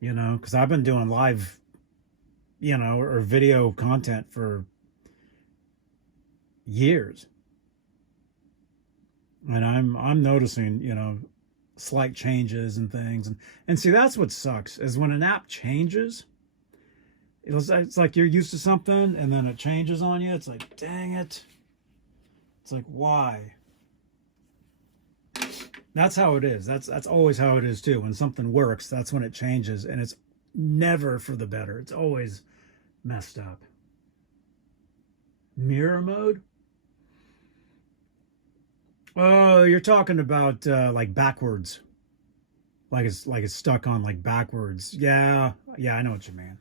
because I've been doing live, or video content for years, and I'm noticing, slight changes and things, and see that's what sucks is when an app changes. It's like you're used to something and then it changes on you. It's like, dang it. It's like, why? That's how it is. That's always how it is too. When something works, that's when it changes, and it's never for the better. It's always messed up. Mirror mode? Oh, you're talking about like backwards. Like it's stuck on like backwards. Yeah. Yeah, I know what you mean.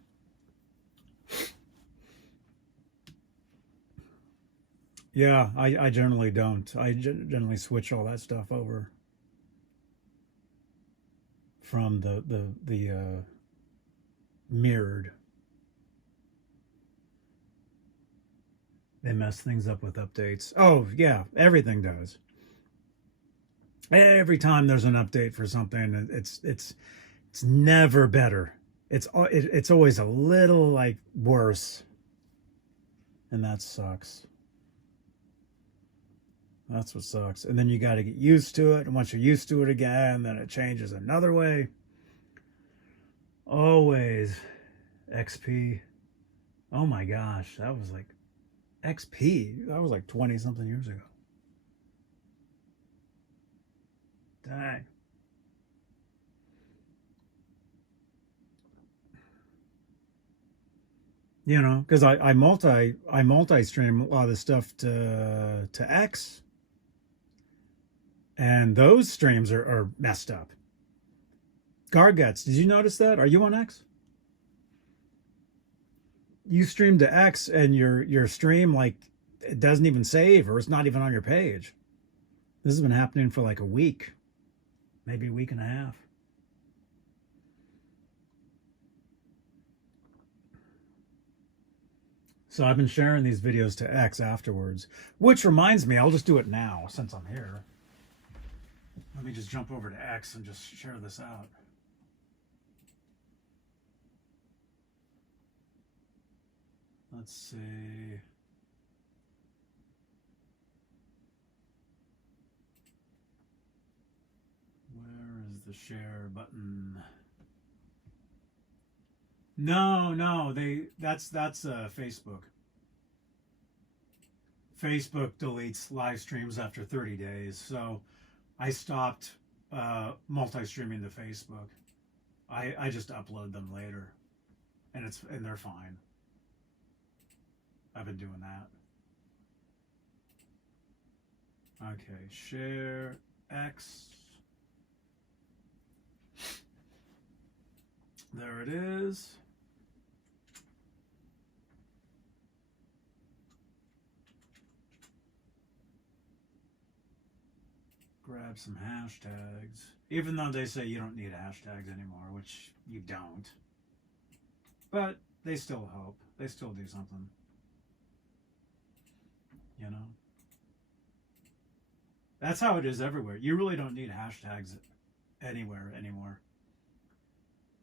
Yeah, I generally don't. I generally switch all that stuff over from the mirrored. They mess things up with updates. Oh yeah, everything does. Every time there's an update for something, it's never better. It's always a little like worse, and that sucks. That's what sucks. And then you got to get used to it, and once you're used to it again, then it changes another way. Always XP. Oh my gosh, that was like XP. That was like 20 something years ago. Dang. Because I multi stream a lot of this stuff to X, and those streams are messed up. Garguts, did you notice that? Are you on X? You stream to X, and your stream like it doesn't even save, or it's not even on your page. This has been happening for like a week, maybe a week and a half. So I've been sharing these videos to X afterwards, which reminds me, I'll just do it now since I'm here. Let me just jump over to X and just share this out. Let's see. Where is the share button? No, that's Facebook. Facebook deletes live streams after 30 days, so I stopped multi-streaming to Facebook. I just upload them later, and they're fine. I've been doing that. Okay, share X. There it is. Grab some hashtags. Even though they say you don't need hashtags anymore, which you don't. But they still help. They still do something. You know? That's how it is everywhere. You really don't need hashtags anywhere anymore.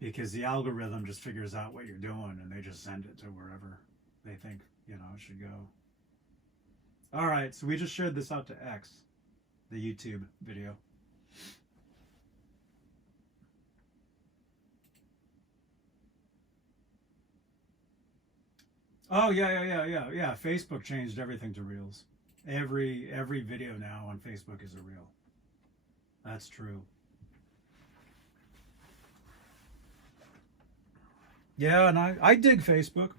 Because the algorithm just figures out what you're doing and they just send it to wherever they think, it should go. All right, so we just shared this out to X, the YouTube video. Oh yeah. Facebook changed everything to Reels. Every video now on Facebook is a Reel. That's true. Yeah, and I dig Facebook.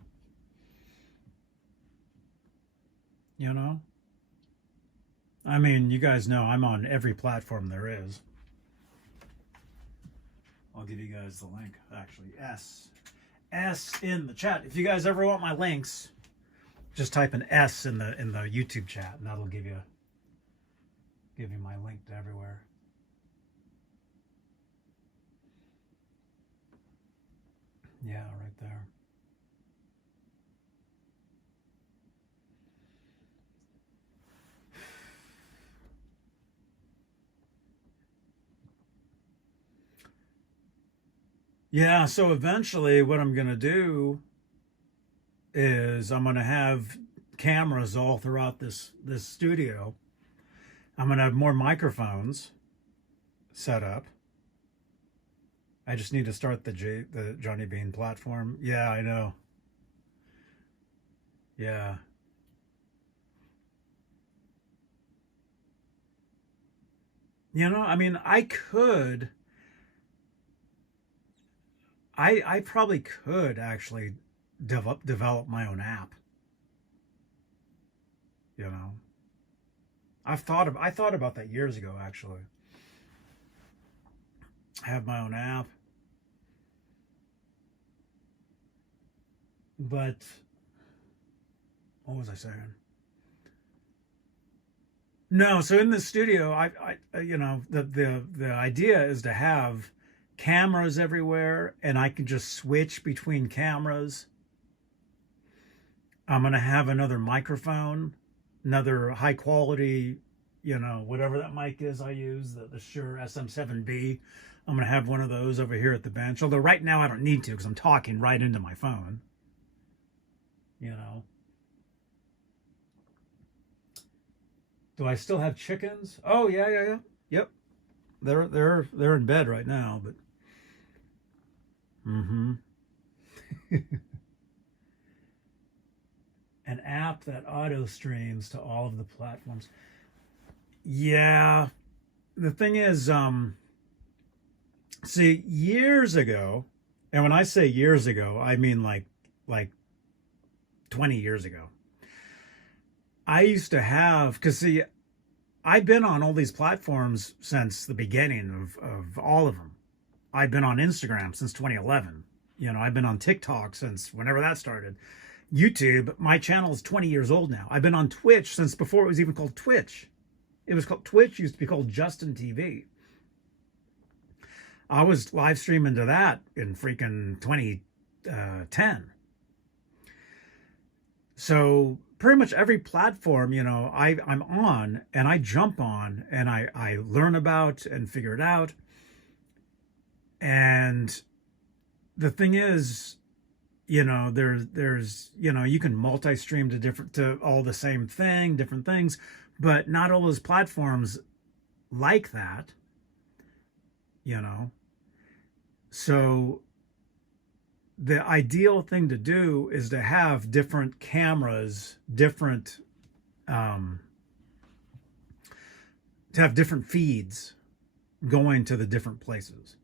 You know, I mean, you guys know I'm on every platform there is. I'll give you guys the link. Actually, S in the chat. If you guys ever want my links, just type an S in the YouTube chat, and that'll give you my link to everywhere. Yeah, right there. Yeah, so eventually what I'm going to do is I'm going to have cameras all throughout this studio. I'm going to have more microphones set up. I just need to start the Johnny Bean platform. Yeah, I know. Yeah. I mean, I probably could actually develop my own app, you know. I thought about that years ago actually. I have my own app, but what was I saying? No, so in the studio, the idea is to have cameras everywhere, and I can just switch between cameras. I'm gonna have another microphone, another high quality, whatever that mic is I use, the Shure SM7B. I'm gonna have one of those over here at the bench. Although right now I don't need to because I'm talking right into my phone. You know. Do I still have chickens? Oh yeah, yeah, yeah. Yep. They're in bed right now, but mm-hmm. An app that auto streams to all of the platforms. Yeah. The thing is, see, years ago, and when I say years ago, I mean like 20 years ago. I used to have, because see, I've been on all these platforms since the beginning of all of them. I've been on Instagram since 2011. I've been on TikTok since whenever that started. YouTube, my channel is 20 years old now. I've been on Twitch since before it was even called Twitch. It was called Twitch, used to be called Justin TV. I was live streaming to that in freaking 2010. So pretty much every platform, I'm on and I jump on and I learn about and figure it out. And the thing is, there's you can multi-stream to all the same thing, different things, but not all those platforms like that, you know. So the ideal thing to do is to have different cameras, um, to have different feeds going to the different places.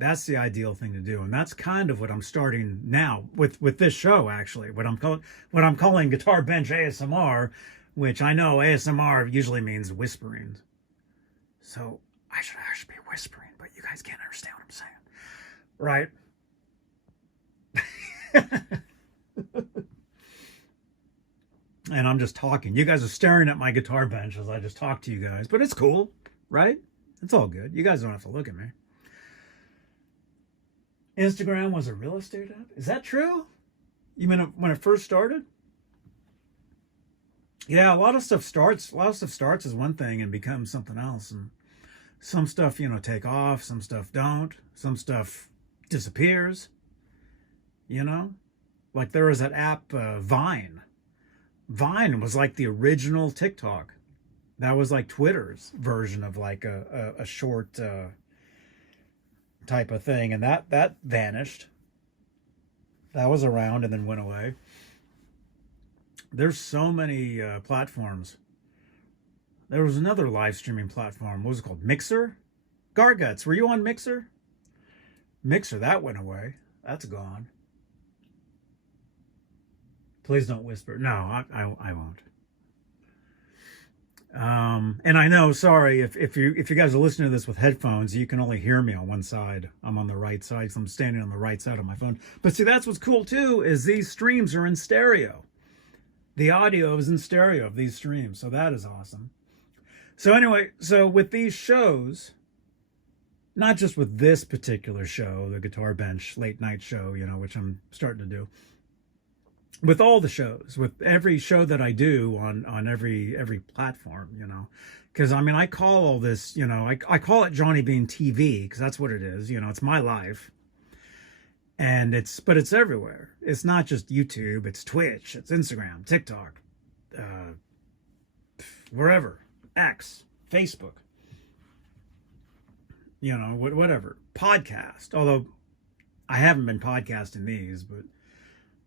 That's the ideal thing to do, and that's kind of what I'm starting now with this show. Actually, what I'm calling Guitar Bench ASMR, which I know ASMR usually means whispering. So I should actually be whispering, but you guys can't understand what I'm saying, right? And I'm just talking. You guys are staring at my guitar bench as I just talk to you guys, but it's cool, right? It's all good. You guys don't have to look at me. Instagram was a real estate app? Is that true? You mean when it first started? Yeah, a lot of stuff starts. A lot of stuff starts as one thing and becomes something else, and some stuff take off, some stuff don't, some stuff disappears. Like there was that app Vine. Vine was like the original TikTok. That was like Twitter's version of like a short type of thing, and that vanished. That was around and then went away. There's so many platforms. There was another live streaming platform. What was it called? Mixer? Garguts, were you on Mixer? Mixer, that went away. That's gone. Please don't whisper. No, I won't. And I know, sorry, if you guys are listening to this with headphones, you can only hear me on one side. I'm on the right side, so I'm standing on the right side of my phone. But see, that's what's cool too, is these streams are in stereo. The audio is in stereo of these streams, so that is awesome. So anyway, so with these shows, not just with this particular show, the Guitar Bench late night show, which I'm starting to do, with all the shows, with every show that I do on every platform, because I mean I call all this, I call it Johnny Bean TV because that's what it is. It's my life. And it's everywhere. It's not just YouTube, it's Twitch, it's Instagram, TikTok, uh, wherever, X, Facebook, whatever. Podcast, although I haven't been podcasting these, but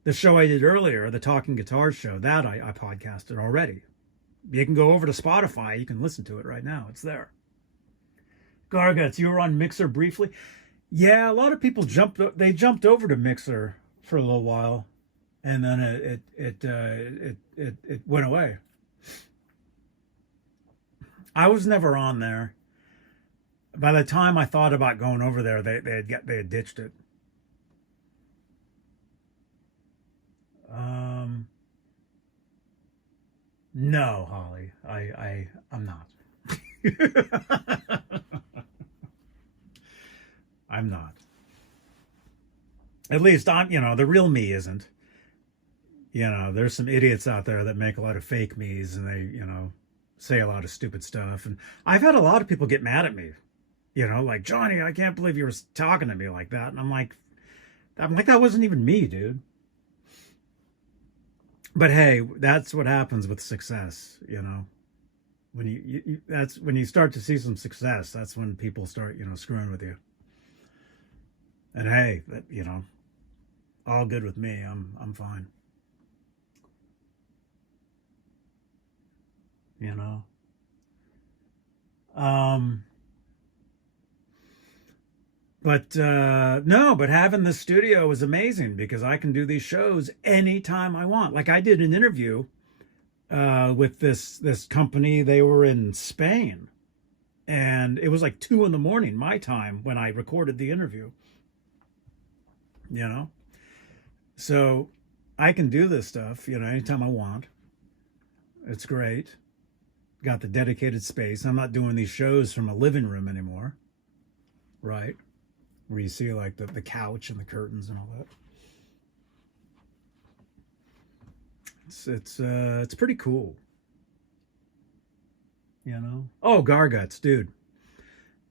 the show I did earlier, the Talking Guitar show, that I podcasted already. You can go over to Spotify, you can listen to it right now, it's there. Garguts, you were on Mixer briefly? Yeah, a lot of people jumped over to Mixer for a little while, and then it went away. I was never on there. By the time I thought about going over there, they had ditched it. No, Holly, I'm not. I'm not. At least the real me isn't. There's some idiots out there that make a lot of fake me's, and they, say a lot of stupid stuff. And I've had a lot of people get mad at me, like, Johnny, I can't believe you were talking to me like that. And I'm like, that wasn't even me, dude. But hey, that's what happens with success, when that's when you start to see some success, that's when people start, screwing with you. And hey, all good with me. I'm fine. But no, but having the studio is amazing because I can do these shows anytime I want. Like I did an interview with this company. They were in Spain, and it was like 2 a.m. my time when I recorded the interview. So I can do this stuff, anytime I want. It's great. Got the dedicated space. I'm not doing these shows from a living room anymore, right? Where you see like the couch and the curtains and all that. It's pretty cool. Oh, Garguts, dude.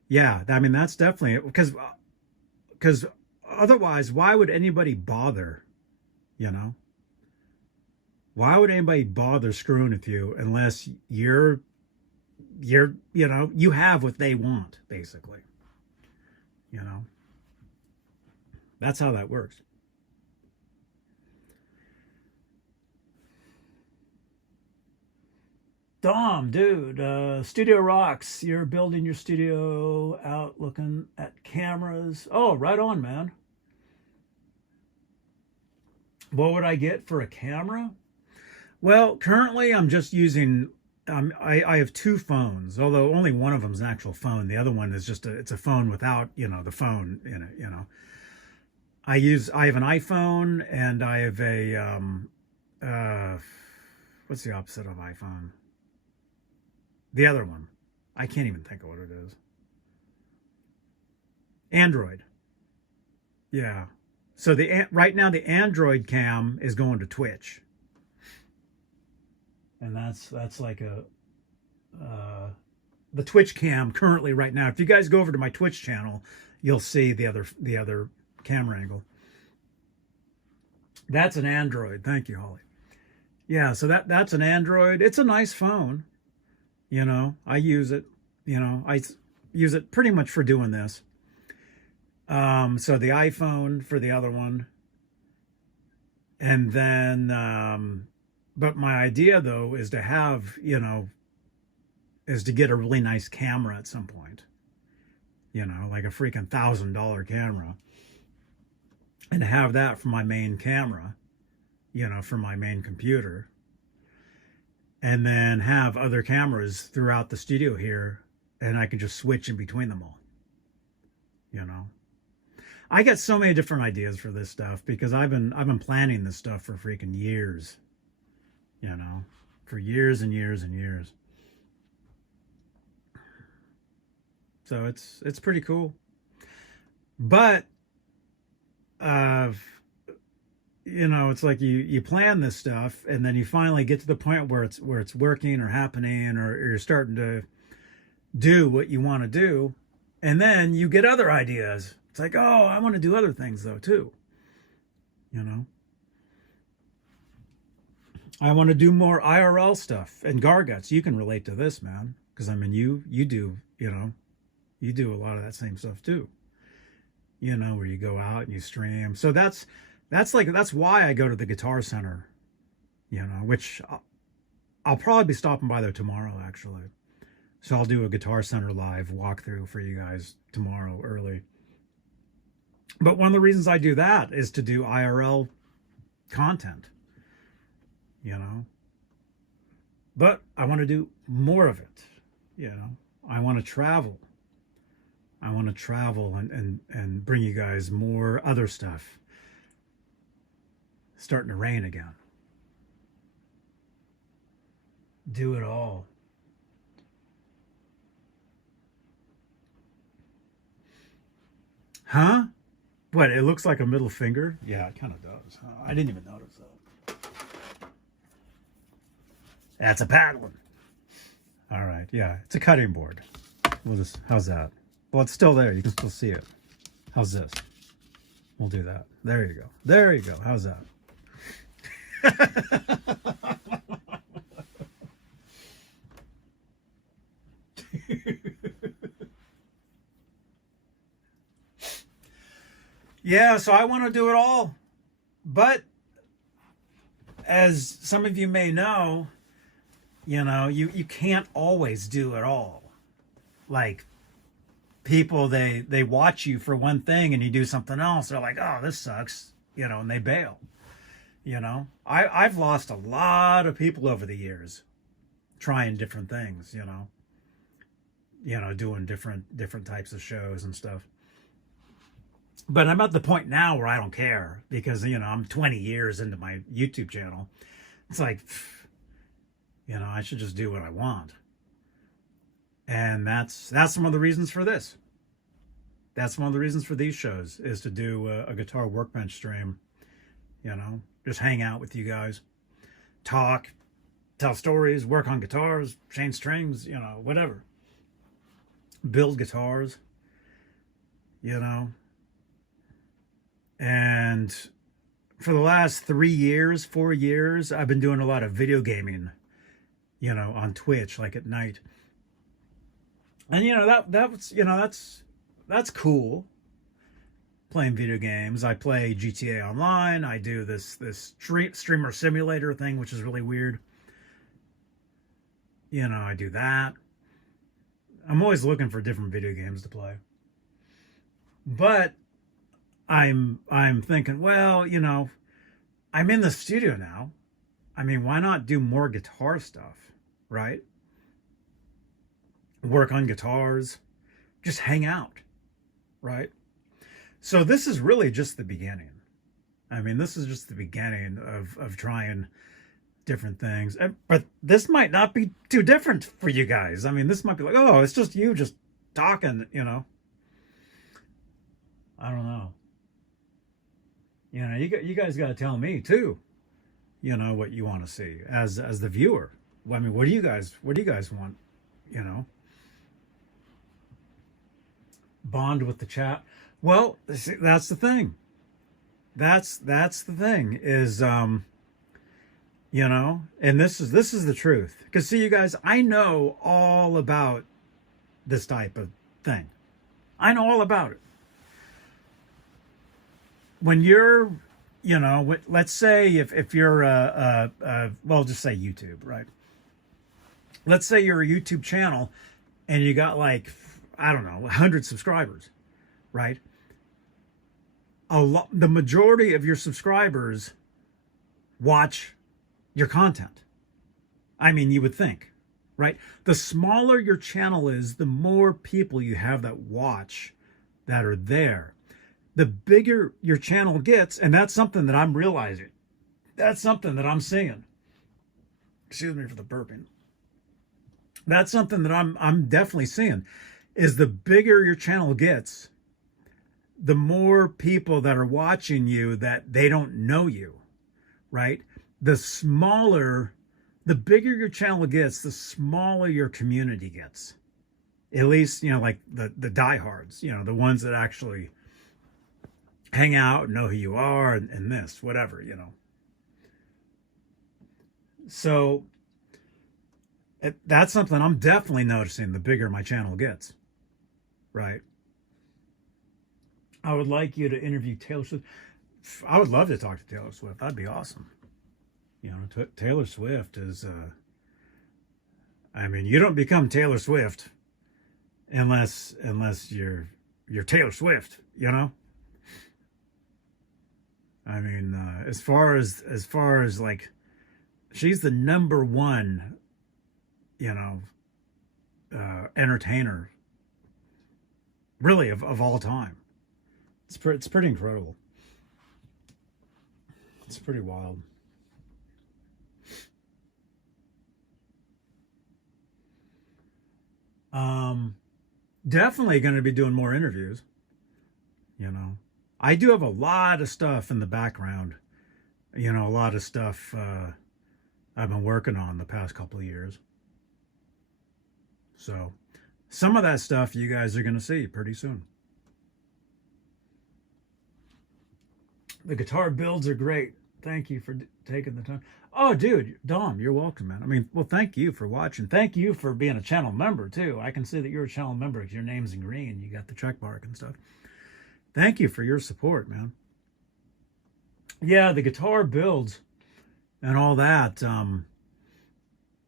Yeah, I mean that's definitely because otherwise, why would anybody bother? Why would anybody bother screwing with you unless you have what they want, basically. That's how that works. Dom, dude, studio rocks. You're building your studio out looking at cameras. Oh, right on, man. What would I get for a camera? Well, currently I'm just using, I have 2 phones, although only one of them is an actual phone. The other one is just it's a phone without, the phone in it, I have an iPhone and I have what's the opposite of iPhone? The other one. I can't even think of what it is. Android. Yeah. So right now the Android cam is going to Twitch. And that's like the Twitch cam currently right now. If you guys go over to my Twitch channel, you'll see the other camera angle. That's an Android. Thank you, Holly. Yeah, so that's an Android. It's a nice phone. I use it. I use it pretty much for doing this. So the iPhone for the other one. And then but my idea though is to have, is to get a really nice camera at some point. Like a freaking $1,000 camera. And have that for my main camera, for my main computer. And then have other cameras throughout the studio here, and I can just switch in between them all. I got so many different ideas for this stuff because I've been planning this stuff for freaking years. For years and years and years. So it's pretty cool. But it's like you plan this stuff and then you finally get to the point where it's working or happening or you're starting to do what you want to do, and then you get other ideas. It's like, oh, I want to do other things though too. you know. I want to do more IRL stuff. And Garguts, you can relate to this, man, because I mean, you do, you know, you do a lot of that same stuff too. You know, where you go out and you stream. So that's why I go to the Guitar Center, you know, which I'll probably be stopping by there tomorrow, actually. So I'll do a Guitar Center live walkthrough for you guys tomorrow early. But one of the reasons I do that is to do IRL content, you know. But I want to do more of it, you know. I want to travel. I want to travel and bring you guys more other stuff. It's starting to rain again. Do it all. Huh? What, it looks like a middle finger? Yeah, it kind of does. Huh? I didn't even notice that. That's a paddling. All right, yeah, it's a cutting board. We'll just, how's that? Well, it's still there. You can still see it. How's this? We'll do that. There you go. There you go. How's that? Yeah, so I want to do it all. But as some of you may know, you know, you can't always do it all. Like, people, they watch you for one thing and you do something else. They're like, oh, this sucks, you know, and they bail. You know, I've lost a lot of people over the years trying different things, you know, doing different types of shows and stuff. But I'm at the point now where I don't care because, you know, I'm 20 years into my YouTube channel. It's like, you know, I should just do what I want. And that's one of the reasons for this. That's one of the reasons for these shows, is to do a guitar workbench stream, you know, just hang out with you guys, talk, tell stories, work on guitars, change strings, you know, whatever. Build guitars, you know. And for the last 4 years, I've been doing a lot of video gaming, you know, on Twitch, like at night. And, you know, that's, you know, that's cool. Playing video games. I play GTA Online. I do this streamer simulator thing, which is really weird. You know, I do that. I'm always looking for different video games to play. But I'm thinking, well, you know, I'm in the studio now. I mean, why not do more guitar stuff, right? Work on guitars, just hang out, right? So this is really just the beginning. I mean, this is just the beginning of trying different things. But this might not be too different for you guys. I mean, this might be like, oh, it's just you just talking, you know. I don't know. You know, you guys got to tell me too, you know, what you want to see as the viewer. I mean, what do you guys want, you know? Bond with the chat. Well, that's the thing. That's the thing is, you know, and this is the truth. Because see, you guys, I know all about this type of thing. I know all about it. When you're, you know, let's say if you're well, just say YouTube, right? Let's say you're a YouTube channel and you got like, I don't know, 100 subscribers, right? The majority of your subscribers watch your content. I mean, you would think, right? The smaller your channel is, the more people you have that watch, that are there. The bigger your channel gets, and that's something that I'm realizing. That's something that I'm seeing. Excuse me for the burping. That's something that I'm definitely seeing, is the bigger your channel gets, the more people that are watching you that they don't know you, right? The bigger your channel gets, the smaller your community gets. At least, you know, like the diehards, you know, the ones that actually hang out, know who you are, and this, whatever, you know. So that's something I'm definitely noticing the bigger my channel gets, right? I would like you to interview Taylor Swift. I would love to talk to Taylor Swift. That'd be awesome. You know, Taylor Swift is, I mean, you don't become Taylor Swift unless you're Taylor Swift, you know? I mean, as far as like, she's the number one, you know, entertainer, really, of all time. It's pretty incredible. It's pretty wild. Um, Definitely going to be doing more interviews. You know, I do have a lot of stuff in the background. You know, a lot of stuff I've been working on the past couple of years. So some of that stuff you guys are going to see pretty soon. The guitar builds are great. Thank you for taking the time. Oh, dude, Dom, you're welcome, man. I mean, well, thank you for watching. Thank you for being a channel member, too. I can see that you're a channel member because your name's in green. You got the check mark and stuff. Thank you for your support, man. Yeah, the guitar builds and all that.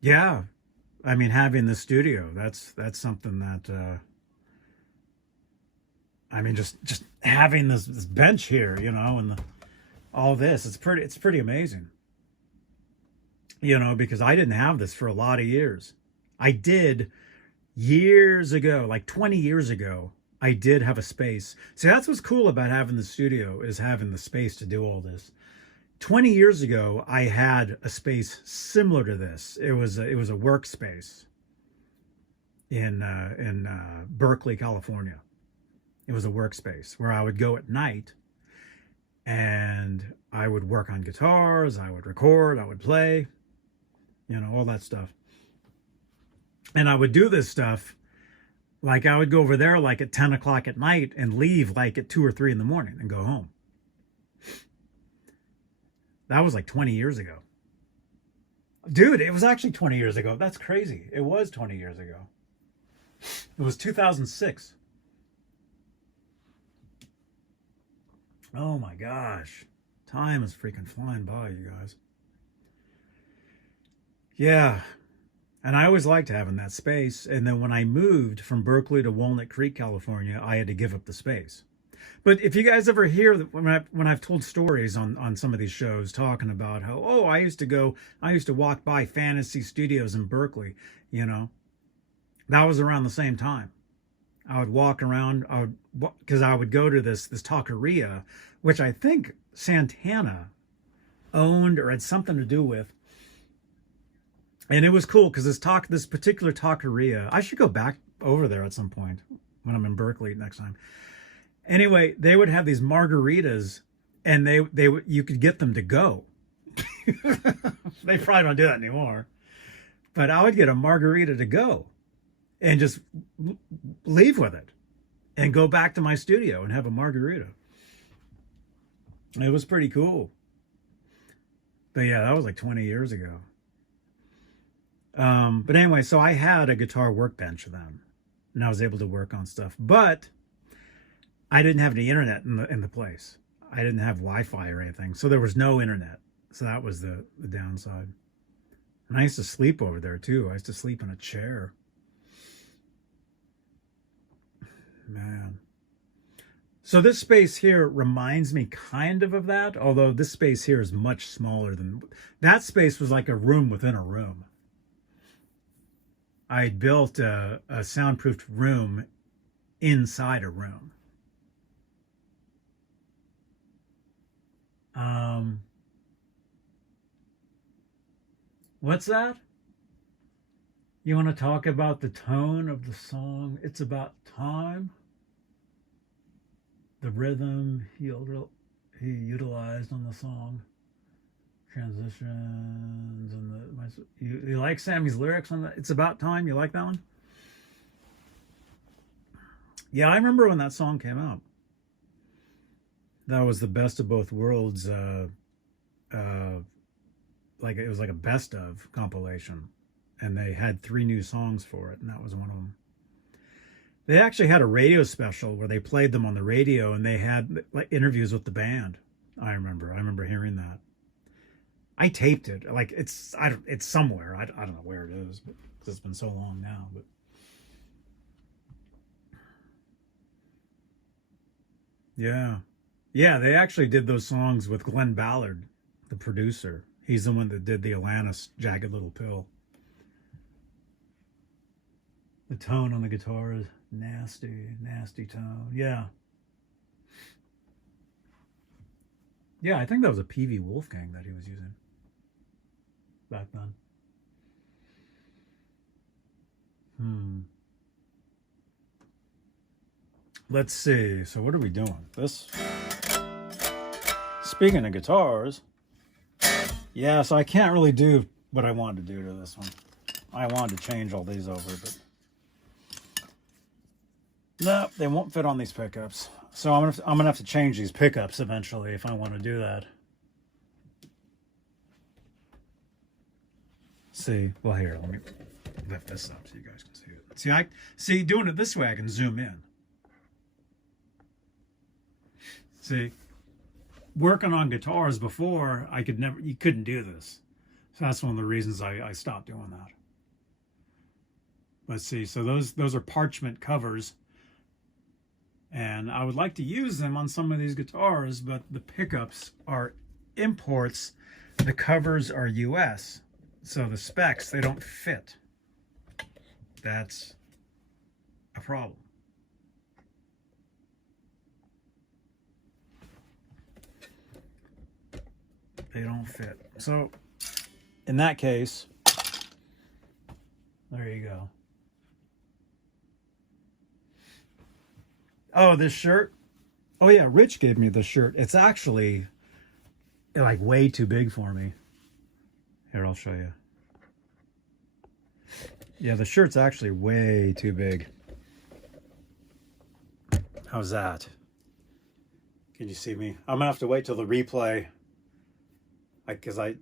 Yeah, I mean, having the studio, that's something that, I mean, just having this bench here, you know, and all this, it's pretty amazing. You know, because I didn't have this for a lot of years. I did years ago, like 20 years ago, I did have a space. See, that's what's cool about having the studio, is having the space to do all this. 20 years ago, I had a space similar to this. It was a workspace in Berkeley, California. It was a workspace where I would go at night and I would work on guitars, I would record, I would play, you know, all that stuff. And I would do this stuff, like I would go over there like at 10 o'clock at night and leave like at 2 or 3 in the morning and go home. That was like 20 years ago. Dude, it was actually 20 years ago. That's crazy. It was 20 years ago. It was 2006. Oh my gosh. Time is freaking flying by, you guys. Yeah. And I always liked having that space. And then when I moved from Berkeley to Walnut Creek, California, I had to give up the space. But if you guys ever hear when I've told stories on some of these shows talking about how, oh, I used to walk by Fantasy Studios in Berkeley, you know, that was around the same time. I would walk around, because I would go to this taqueria, which I think Santana owned or had something to do with. And it was cool because this particular taqueria, I should go back over there at some point when I'm in Berkeley next time. Anyway, they would have these margaritas, and you could get them to go. They probably don't do that anymore. But I would get a margarita to go and just leave with it and go back to my studio and have a margarita. It was pretty cool. But yeah, that was like 20 years ago. But anyway, so I had a guitar workbench then, and I was able to work on stuff. But I didn't have any internet in the place. I didn't have Wi-Fi or anything, so there was no internet. So that was the downside. And I used to sleep over there too. I used to sleep in a chair. Man. So this space here reminds me kind of that, although this space here is much smaller than that. Space was like a room within a room. I had built a soundproofed room inside a room. What's that? You want to talk about the tone of the song? It's about time. The rhythm he utilized on the song, transitions, and you like Sammy's lyrics on that? It's about time. You like that one? Yeah, I remember when that song came out. That was the best of both worlds. Like it was like a best of compilation, and they had 3 new songs for it, and that was one of them. They actually had a radio special where they played them on the radio, and they had like interviews with the band. I remember hearing that. I taped it. Like it's somewhere. I don't know where it is, but because it's been so long now. But yeah, yeah, they actually did those songs with Glenn Ballard, the producer. He's the one that did the Alanis Jagged Little Pill. The tone on the guitar is nasty, nasty tone. Yeah. Yeah, I think that was a PV Wolfgang that he was using back then. Hmm. Let's see. So what are we doing? This. Speaking of guitars, yeah, so I can't really do what I wanted to do to this one. I wanted to change all these over, but no, they won't fit on these pickups. So I'm gonna have to change these pickups eventually if I want to do that. See, well here, let me lift this up so you guys can see it. See doing it this way I can zoom in. See, working on guitars before you couldn't do this. So that's one of the reasons I stopped doing that. Let's see, so those are parchment covers. And I would like to use them on some of these guitars, but the pickups are imports. The covers are US. So the specs, they don't fit. That's a problem. They don't fit. So in that case, there you go. Oh, this shirt. Oh yeah, Rich gave me this shirt. It's actually like way too big for me. Here, I'll show you. Yeah, the shirt's actually way too big. How's that? Can you see me? I'm gonna have to wait till the replay, because I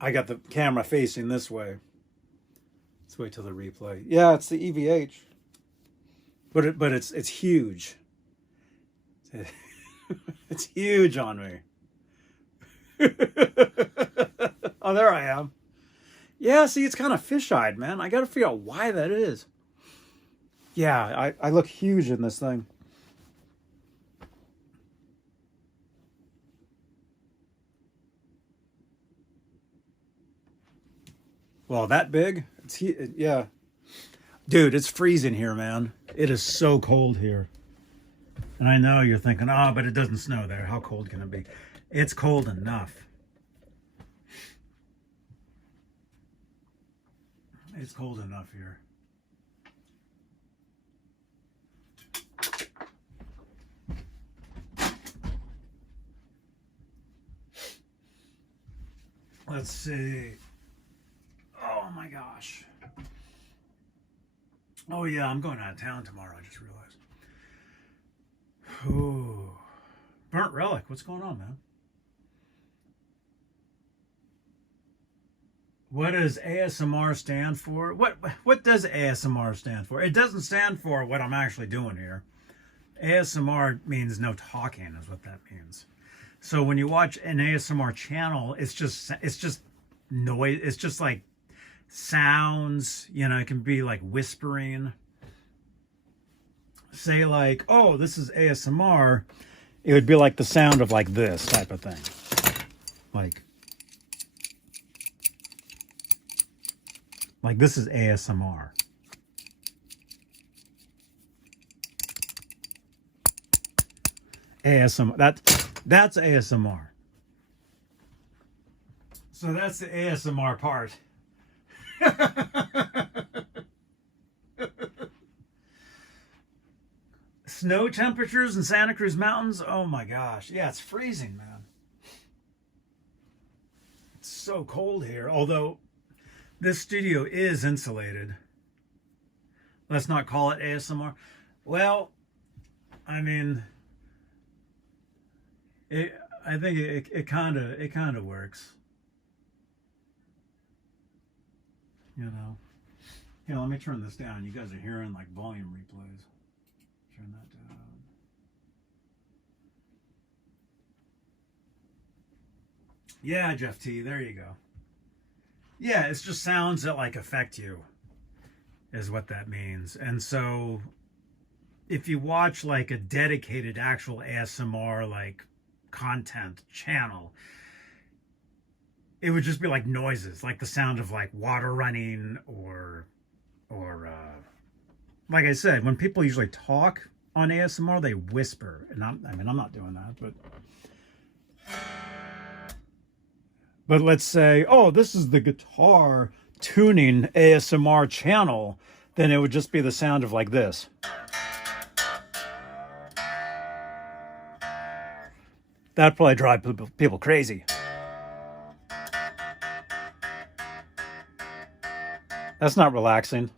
got the camera facing this way. Let's wait till the replay. Yeah, it's the EVH. But it's huge. It's huge on me. Oh, there I am. Yeah, see, it's kind of fish-eyed, man. I got to figure out why that is. Yeah, I look huge in this thing. Well, that big? Yeah. Dude, it's freezing here, man. It is so cold here. And I know you're thinking, oh, but it doesn't snow there. How cold can it be? It's cold enough. It's cold enough here. Let's see. Oh my gosh. Oh yeah, I'm going out of town tomorrow, I just realized. Ooh. Burnt Relic, what's going on, man? What does ASMR stand for? What does ASMR stand for? It doesn't stand for what I'm actually doing here. ASMR means no talking is what that means. So when you watch an ASMR channel, it's just noise. It's just like sounds, it can be like whispering. Say like, oh, this is ASMR. It would be like the sound of like this type of thing. Like this is ASMR. ASMR. That's ASMR. So that's the ASMR part. Snow temperatures in Santa Cruz Mountains. Oh my gosh. Yeah, it's freezing, man. It's so cold here. Although this studio is insulated. Let's not call it ASMR. Well, I mean, It, I think it kind of works. You know. Here, let me turn this down. You guys are hearing like volume replays. Turn that down. Yeah, Jeff T. There you go. Yeah, it's just sounds that like affect you, is what that means. And so, if you watch like a dedicated actual ASMR like content channel, it would just be like noises, like the sound of like water running or like I said, when people usually talk on ASMR, they whisper, and I'm not doing that, but let's say, oh, this is the guitar tuning ASMR channel, then it would just be the sound of like this. That'd probably drive people crazy. That's not relaxing.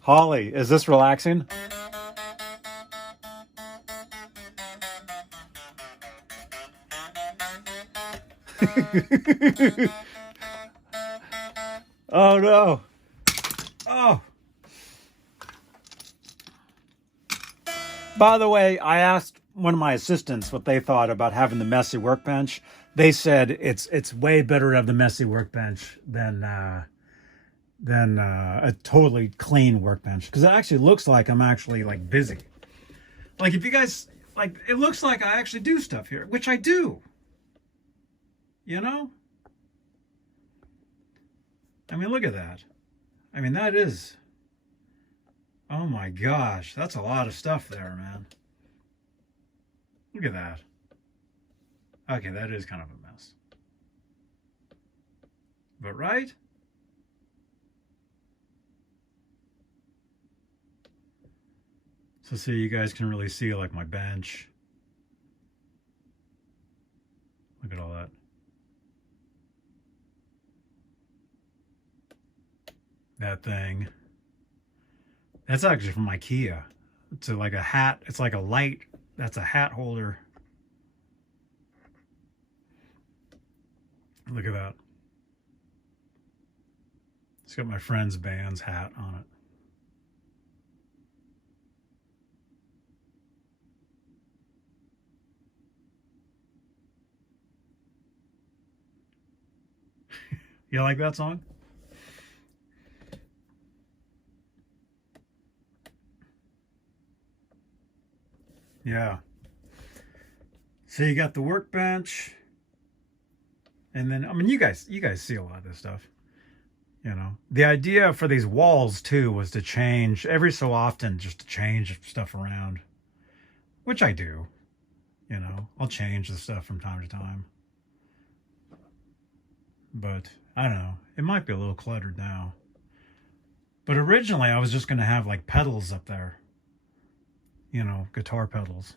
Holly, is this relaxing? Oh no. Oh. By the way, I asked one of my assistants what they thought about having the messy workbench. They said it's way better to have the messy workbench than a totally clean workbench, because it actually looks like I'm actually like busy. Like if you guys like, it looks like I actually do stuff here, which I do. You know? I mean, look at that. I mean, that is, oh my gosh, that's a lot of stuff there, man. Look at that. Okay, that is kind of a mess. But right? So you guys can really see like my bench. Look at all that. That thing. That's actually from IKEA. It's like a hat. It's like a light. That's a hat holder. Look at that. It's got my friend's band's hat on it. You like that song? Yeah. So you got the workbench, and then I mean you guys see a lot of this stuff. You know, the idea for these walls too was to change every so often, just to change stuff around, which I do. You know, I'll change the stuff from time to time, but I don't know, it might be a little cluttered now. But originally I was just going to have like pedals up there, you know, guitar pedals.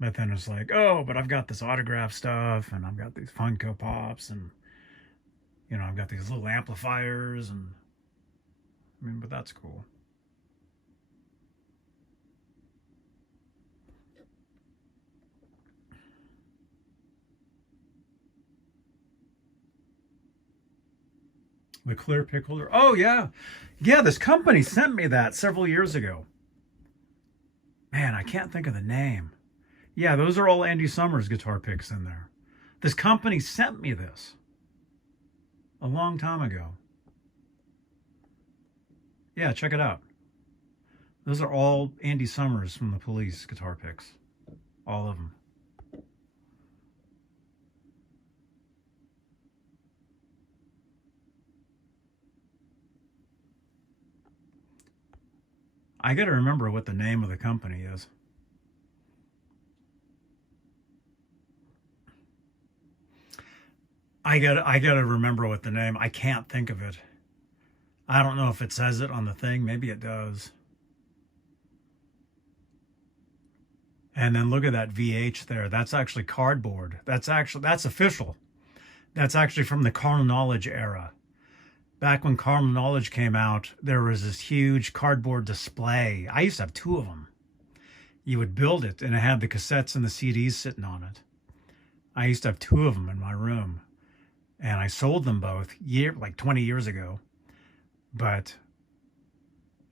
But then it's like, oh, but I've got this autograph stuff, and I've got these Funko Pops, and, you know, I've got these little amplifiers, and, I mean, but that's cool. The clear pick holder. Oh, yeah. Yeah, this company sent me that several years ago. Man, I can't think of the name. Yeah, those are all Andy Summers guitar picks in there. This company sent me this a long time ago. Yeah, check it out. Those are all Andy Summers from the Police guitar picks. All of them. I got to remember what the name of the company is. I got to remember what the name. I can't think of it. I don't know if it says it on the thing. Maybe it does. And then look at that VH there. That's actually cardboard. That's official. That's actually from the Carnal Knowledge era. Back when Carnal Knowledge came out, there was this huge cardboard display. I used to have 2 of them. You would build it, and it had the cassettes and the CDs sitting on it. I used to have 2 of them in my room, and I sold them both like 20 years ago. But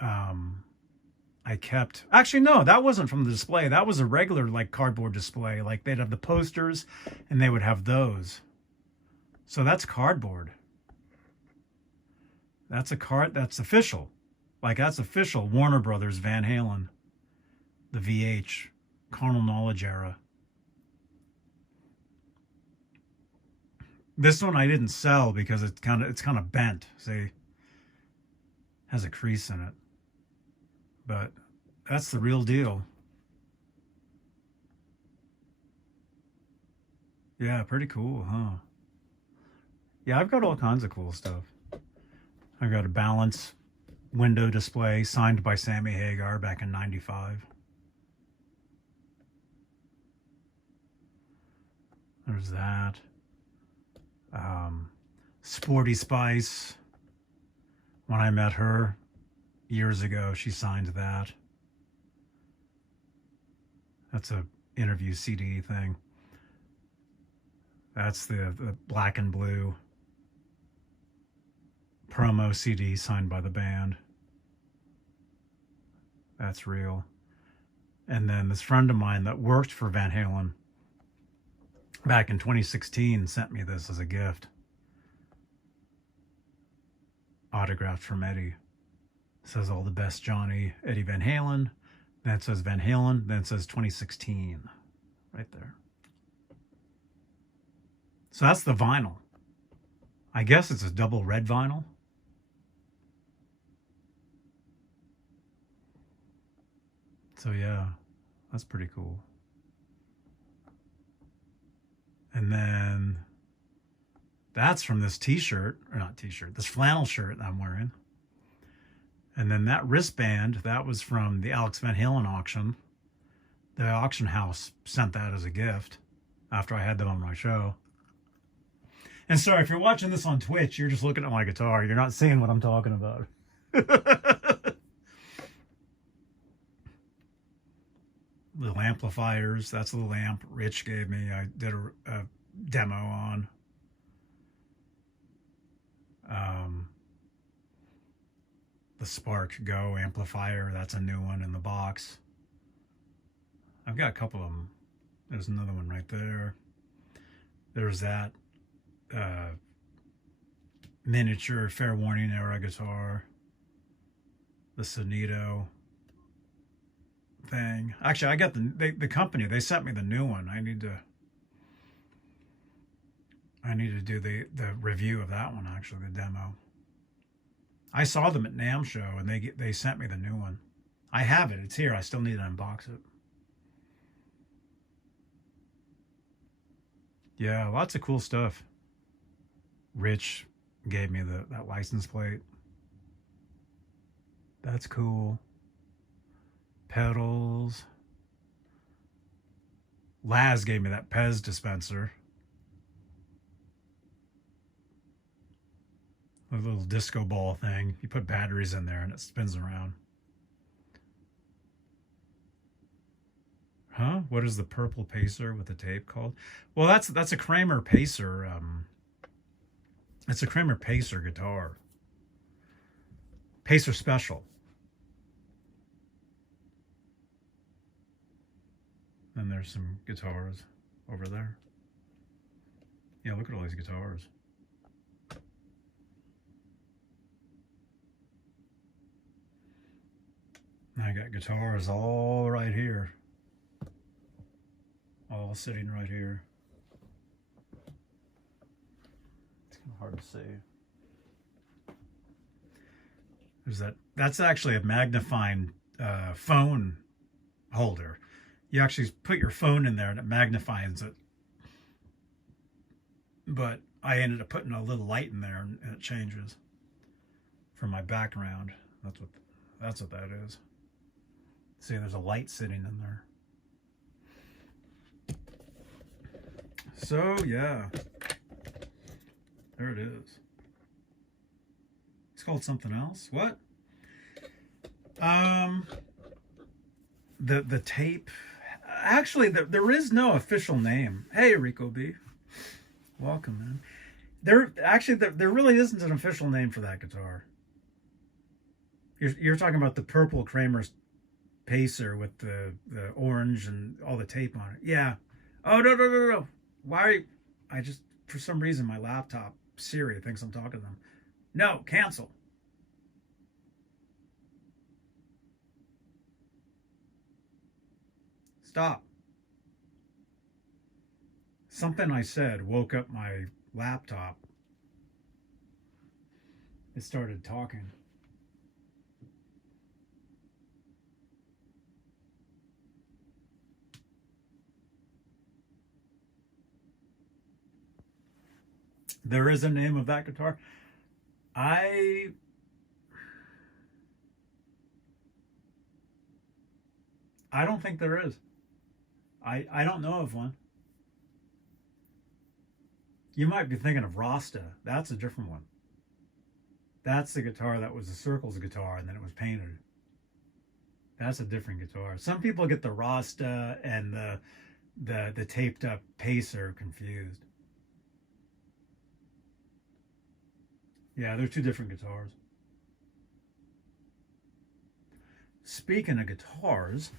I kept, actually, no, that wasn't from the display. That was a regular like cardboard display. Like they'd have the posters and they would have those. So that's cardboard. That's that's official. Like that's official Warner Brothers Van Halen. The VH Carnal Knowledge era. This one I didn't sell because it's kind of bent. See, has a crease in it. But that's the real deal. Yeah, pretty cool, huh? Yeah, I've got all kinds of cool stuff. I've got a Balance window display signed by Sammy Hagar back in '95. There's that. Sporty Spice. When I met her years ago, she signed that. That's a interview CD thing. That's the black and blue promo CD signed by the band. That's real. And then this friend of mine that worked for Van Halen back in 2016 sent me this as a gift. Autographed from Eddie. It says all the best, Johnny, Eddie Van Halen. Then it says Van Halen. Then it says 2016 right there. So that's the vinyl. I guess it's a double red vinyl. So yeah, that's pretty cool. And then that's from this t-shirt, or not t-shirt, this flannel shirt that I'm wearing. And then that wristband, that was from the Alex Van Halen auction. The auction house sent that as a gift after I had them on my show. And sorry, if you're watching this on Twitch, you're just looking at my guitar. You're not seeing what I'm talking about. Little amplifiers. That's a little amp Rich gave me. I did a demo on. The Spark Go amplifier. That's a new one in the box. I've got a couple of them. There's another one right there. There's that miniature Fair Warning era guitar. The Sonito thing. Actually, I got the company. They sent me the new one. I need to do the review of that one, actually, the demo. I saw them at NAMM show, and they sent me the new one. I have it. It's here. I still need to unbox it. Yeah, lots of cool stuff. Rich gave me that license plate. That's cool. Pedals. Laz gave me that Pez dispenser. A little disco ball thing. You put batteries in there and it spins around. Huh? What is the purple pacer with the tape called? Well, that's a Kramer pacer. It's a Kramer pacer guitar. Pacer Special. And there's some guitars over there. Yeah, look at all these guitars. I got guitars all right here. All sitting right here. It's kind of hard to see. There's that's actually a magnifying phone holder. You actually put your phone in there and it magnifies it. But I ended up putting a little light in there and it changes for my background. That's what that is. See, there's a light sitting in there. So yeah, there it is. called something else. What? The tape. Actually, there is no official name. Hey, Rico B. Welcome, man. There really isn't an official name for that guitar. You're talking about the purple Kramer's Pacer with the orange and all the tape on it. Yeah. Oh, no. Why? I just, for some reason, my laptop, Siri, thinks I'm talking to them. No, cancel. Stop. Something I said woke up my laptop. It started talking. There is a name of that guitar. I don't think there is. I don't know of one. You might be thinking of Rasta. That's a different one. That's the guitar that was the Circles guitar and then it was painted. That's a different guitar. Some people get the Rasta and the taped up Pacer confused. Yeah, they're two different guitars. Speaking of guitars,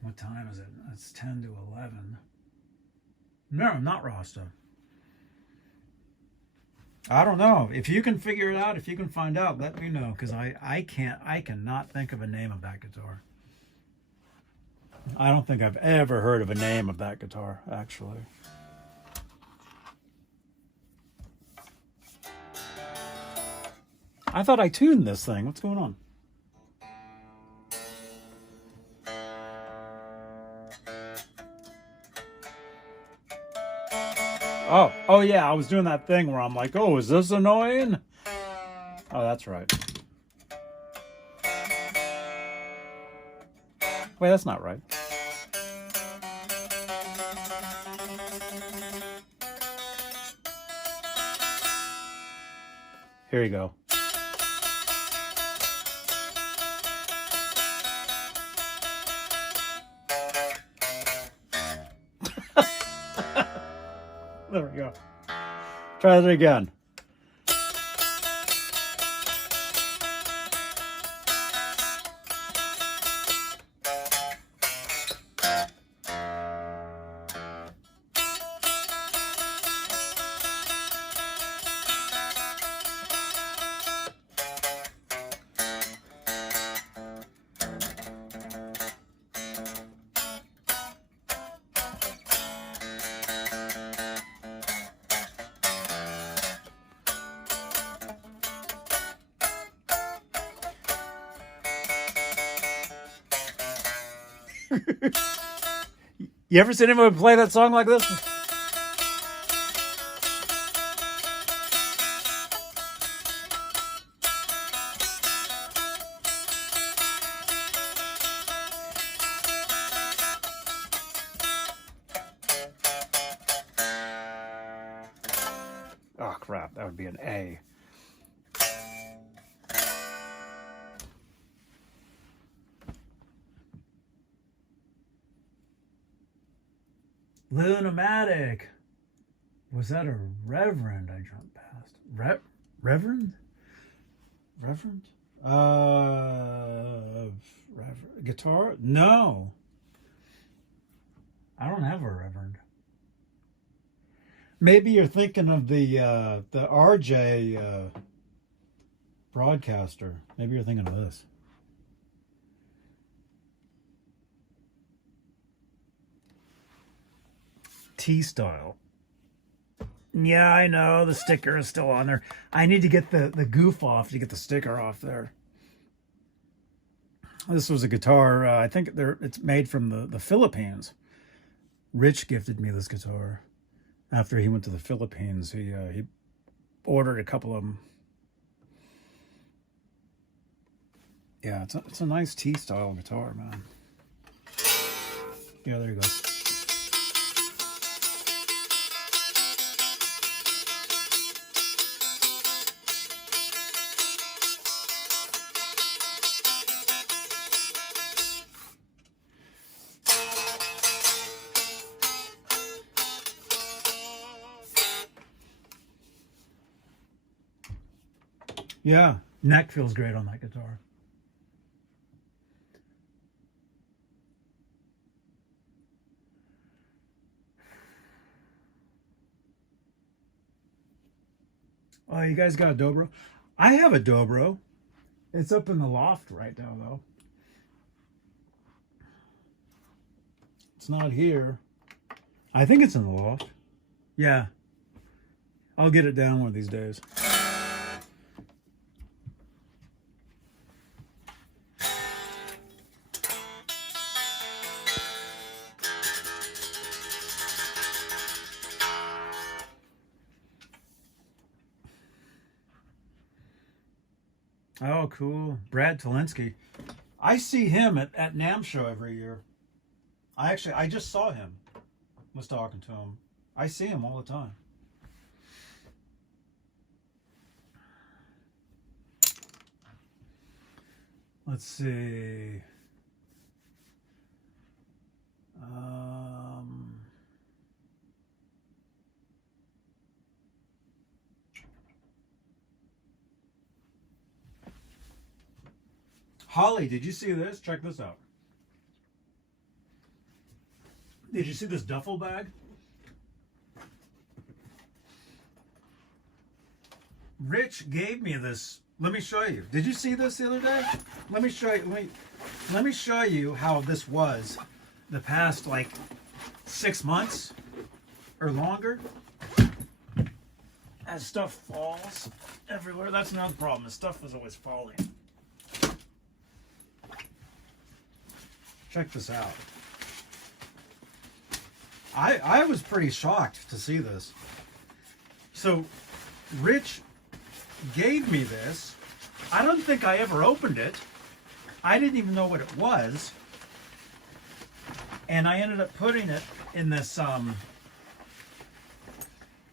what time is it? It's 10 to 11. No, not Rasta. I don't know. If you can figure it out, if you can find out, let me know, because I cannot think of a name of that guitar. I don't think I've ever heard of a name of that guitar, actually. I thought I tuned this thing. What's going on? Oh yeah, I was doing that thing where I'm like, oh, is this annoying? Oh, that's right. Wait, that's not right. Here you go. There we go. Try it again. You ever seen anyone play that song like this? Oh crap, that would be an A. Lunomatic. Was that a Reverend I jumped past? Reverend? Reverend? Guitar? No. I don't have a Reverend. Maybe you're thinking of the RJ broadcaster. Maybe you're thinking of this. T-style. Yeah, I know. The sticker is still on there. I need to get the goof off to get the sticker off there. This was a guitar. I think it's made from the Philippines. Rich gifted me this guitar after he went to the Philippines. He ordered a couple of them. Yeah, it's a nice T-style guitar, man. Yeah, there you go. Yeah, neck feels great on that guitar. Oh, you guys got a dobro? I have a dobro. It's up in the loft right now, though. It's not here. I think it's in the loft. Yeah. I'll get it down one of these days. Oh, cool. Brad Talinsky. I see him at NAMM show every year. I just saw him. Was talking to him. I see him all the time. Let's see. Holly, did you see this? Check this out. Did you see this duffel bag? Rich gave me this. Let me show you. Did you see this the other day? Let me show you. Let me show you how this was the past like 6 months or longer. As stuff falls everywhere. That's another problem. The stuff is always falling. Check this out. I was pretty shocked to see this. So, Rich gave me this. I don't think I ever opened it. I didn't even know what it was. And I ended up putting it in this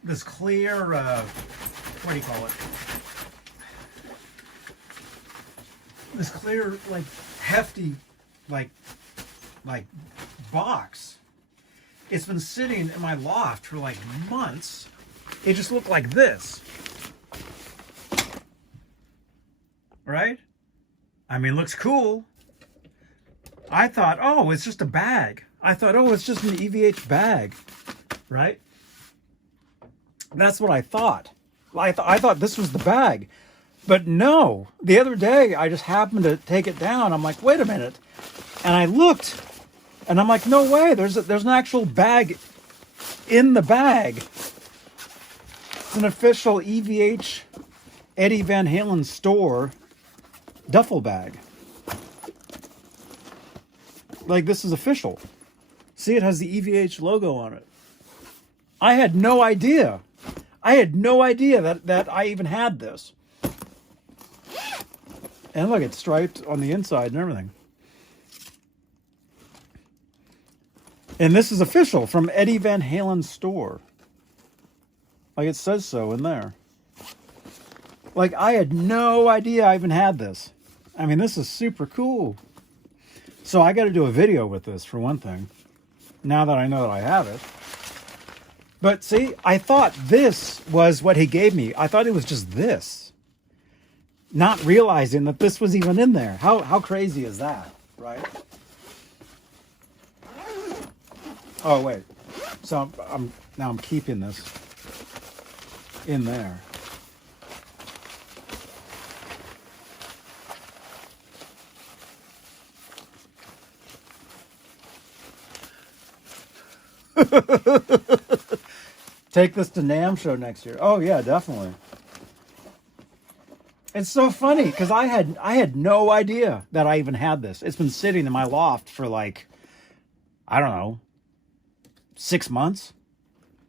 this clear what do you call it? This clear, like, hefty, like box. It's been sitting in my loft for like months. It just looked like this. Right? I mean, looks cool. I thought, oh, it's just a bag. I thought, oh, it's just an EVH bag. Right? That's what I thought. I thought this was the bag. But no. The other day, I just happened to take it down. I'm like, wait a minute. And I looked. And I'm like, no way, there's an actual bag in the bag. It's an official EVH Eddie Van Halen store duffel bag. Like, this is official. See, it has the EVH logo on it. I had no idea. I had no idea that I even had this. And look, it's striped on the inside and everything. And this is official from Eddie Van Halen's store. Like, it says so in there. Like, I had no idea I even had this. I mean, this is super cool. So I got to do a video with this, for one thing. Now that I know that I have it. But see, I thought this was what he gave me. I thought it was just this. Not realizing that this was even in there. How crazy is that, right? Oh, wait. So I'm keeping this in there. Take this to NAMM show next year. Oh yeah, definitely. It's so funny because I had no idea that I even had this. It's been sitting in my loft for like, I don't know, 6 months,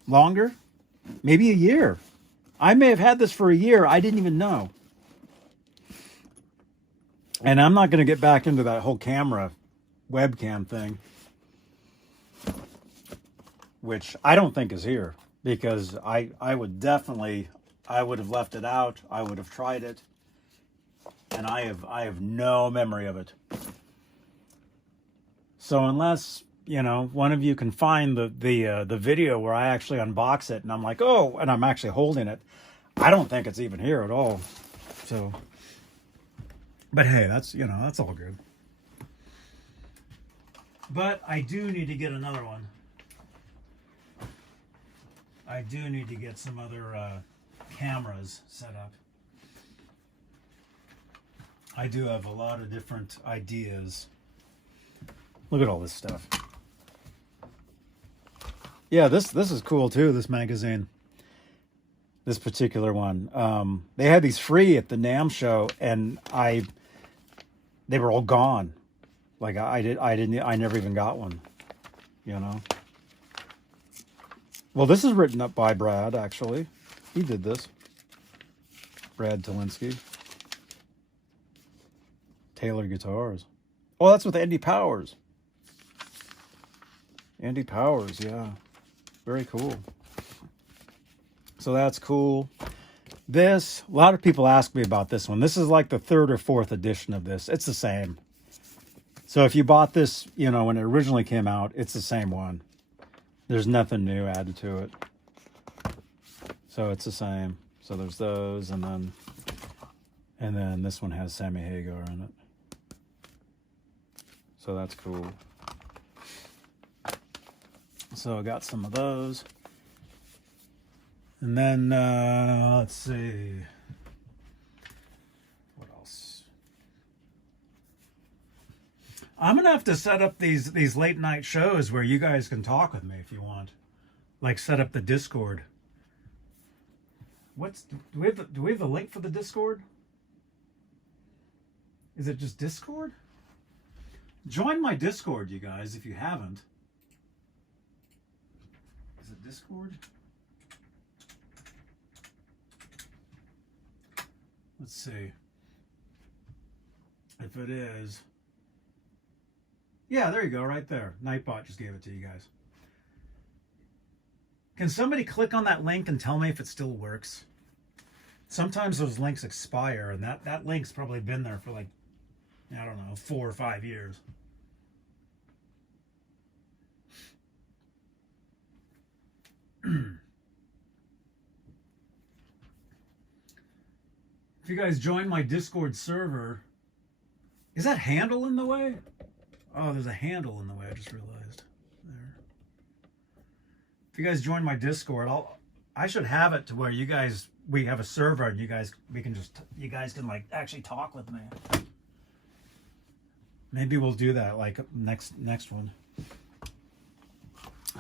longer, maybe a year. I may have had this for a year. I didn't even know. And I'm not going to get back into that whole camera webcam thing, which I don't think is here, because I would have left it out. I would have tried it, and I have no memory of it. So unless, you know, one of you can find the video where I actually unbox it and I'm like, oh, and I'm actually holding it, I don't think it's even here at all. So, but hey, that's, you know, that's all good. But I do need to get another one. I do need to get some other cameras set up. I do have a lot of different ideas. Look at all this stuff. Yeah, this is cool too, this magazine. This particular one. They had these free at the NAMM show, and they were all gone. Like I never even got one, you know. Well, this is written up by Brad, actually. He did this. Brad Talinsky. Taylor Guitars. Oh, that's with Andy Powers. Andy Powers, yeah. Very cool. So that's cool. This, a lot of people ask me about this one. This is like the 3rd or 4th edition of this. It's the same. So if you bought this, you know, when it originally came out, it's the same one. There's nothing new added to it. So it's the same. So there's those, and then this one has Sammy Hagar in it. So that's cool. So I got some of those. And then, let's see. What else? I'm going to have to set up these late night shows where you guys can talk with me if you want. Like set up the Discord. Do we have the link for the Discord? Is it just Discord? Join my Discord, you guys, if you haven't. Is it Discord? Let's see. If it is. Yeah, there you go, right there. Nightbot just gave it to you guys. Can somebody click on that link and tell me if it still works? Sometimes those links expire, and that link's probably been there for like, I don't know, 4 or 5 years. If you guys join my Discord server, is that handle in the way? Oh, there's a handle in the way, I just realized. There. If you guys join my Discord, I should have it to where we have a server and you guys can like actually talk with me. Maybe we'll do that like next one.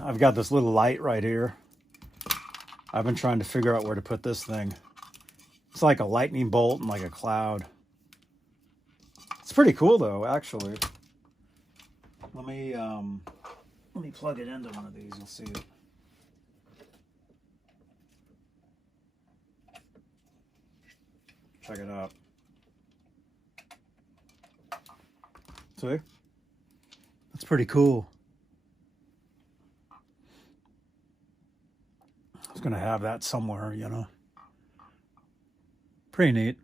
I've got this little light right here. I've been trying to figure out where to put this thing. It's like a lightning bolt and like a cloud. It's pretty cool though, actually. Let me plug it into one of these. You'll see it. Check it out. See? That's pretty cool. I was gonna have that somewhere, you know. Pretty neat.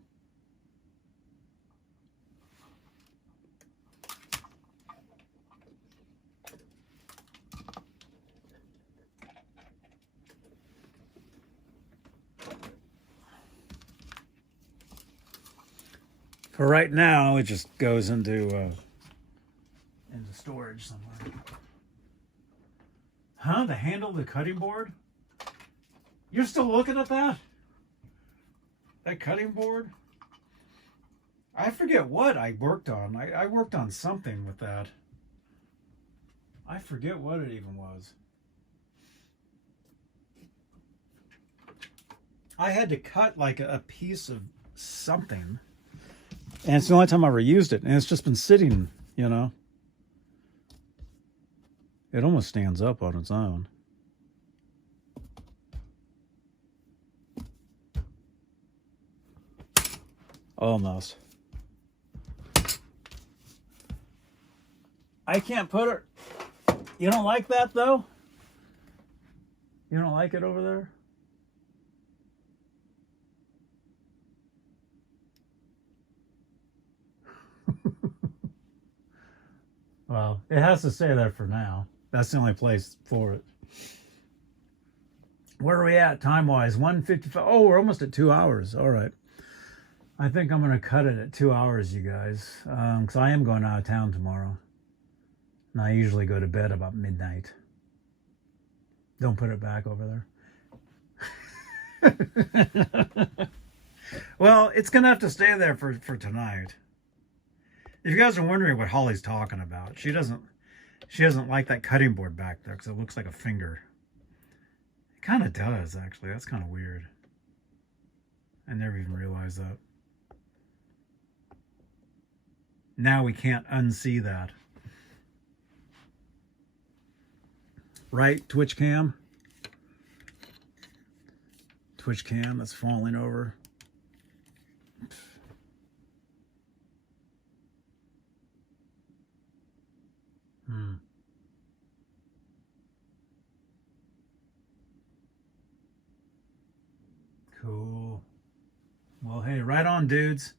For right now, it just goes into storage somewhere. Huh? The handle of the cutting board? You're still looking at that? That cutting board? I forget what I worked on. I worked on something with that. I forget what it even was. I had to cut like a piece of something. And it's the only time I ever used it. And it's just been sitting, you know. It almost stands up on its own. Almost. I can't put it. You don't like that though? You don't like it over there? Well, it has to stay there for now. That's the only place for it. Where are we at time-wise? 1:55. Oh, we're almost at 2 hours. All right. I think I'm going to cut it at 2 hours, you guys, because I am going out of town tomorrow. And I usually go to bed about midnight. Don't put it back over there. Well, it's going to have to stay there for tonight. If you guys are wondering what Holly's talking about, she doesn't like that cutting board back there because it looks like a finger. It kind of does, actually. That's kind of weird. I never even realized that. Now we can't unsee that. Right, Twitch cam? Twitch cam that's falling over. Cool. Well, hey, right on, dudes.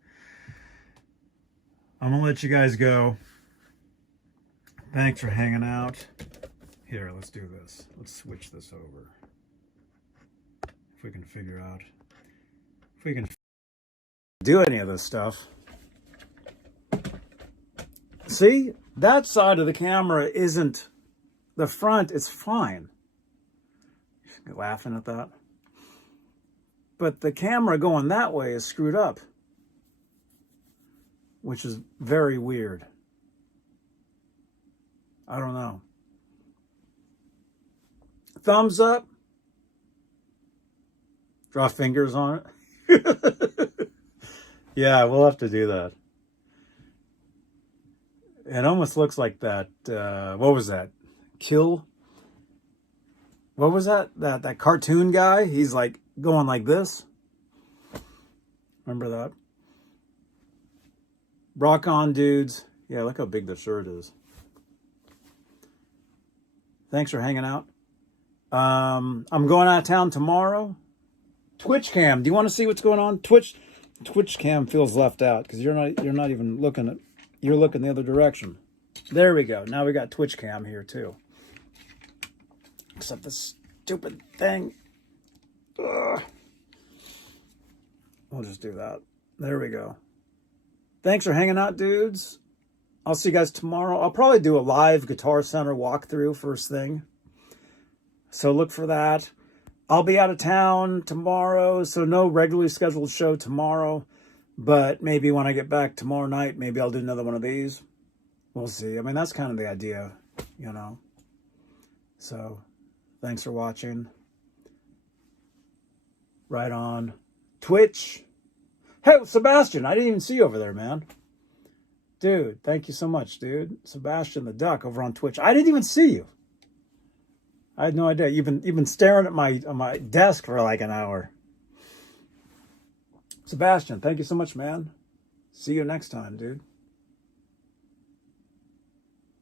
I'm gonna let you guys go. Thanks for hanging out. Here, let's do this. Let's switch this over. If we can figure out if we can do any of this stuff. See, that side of the camera isn't the front. It's fine. You're laughing at that. But the camera going that way is screwed up, which is very weird. I don't know. Thumbs up. Draw fingers on it. Yeah, we'll have to do that. It almost looks like that. What was that? What was that? That cartoon guy? He's like going like this. Remember that? Rock on, dudes. Yeah, look how big the shirt is. Thanks for hanging out. I'm going out of town tomorrow. Twitch cam. Do you want to see what's going on? Twitch cam feels left out because you're not even looking at. You're looking the other direction. There we go. Now we got Twitch cam here too. Except this stupid thing. Ugh. We'll just do that. There we go. Thanks for hanging out, dudes. I'll see you guys tomorrow. I'll probably do a live Guitar Center walkthrough first thing. So look for that. I'll be out of town tomorrow, so no regularly scheduled show tomorrow. But maybe when I get back tomorrow night, maybe I'll do another one of these. We'll see. I mean, that's kind of the idea, you know. So, thanks for watching. Right on. Twitch. Hey, Sebastian, I didn't even see you over there, man. Dude, thank you so much, dude. Sebastian the Duck over on Twitch. I didn't even see you. I had no idea. You've been staring at my desk for like an hour. Sebastian, thank you so much, man. See you next time, dude.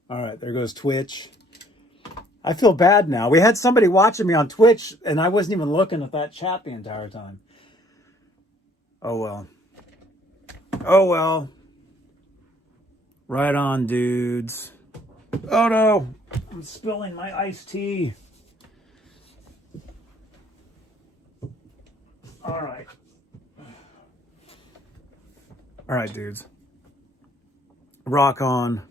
All right, there goes Twitch. I feel bad now. We had somebody watching me on Twitch, and I wasn't even looking at that chat the entire time. Oh, well. Oh, well. Right on, dudes. Oh, no. I'm spilling my iced tea. All right. All right, dudes. Rock on.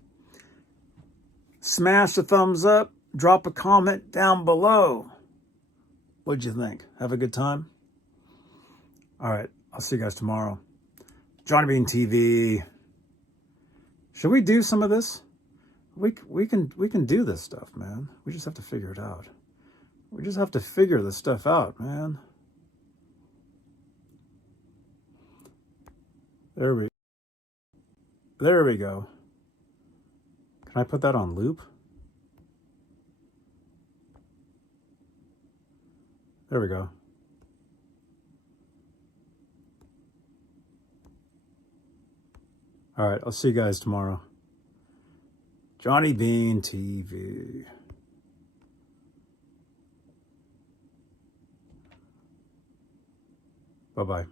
Smash the thumbs up. Drop a comment down below. What'd you think? Have a good time? All right. I'll see you guys tomorrow. Johnny Bean TV. Should we do some of this? We can do this stuff, man. We just have to figure it out. We just have to figure this stuff out, man. There we go. Can I put that on loop? There we go. All right, I'll see you guys tomorrow. Johnny Bean TV. Bye-bye.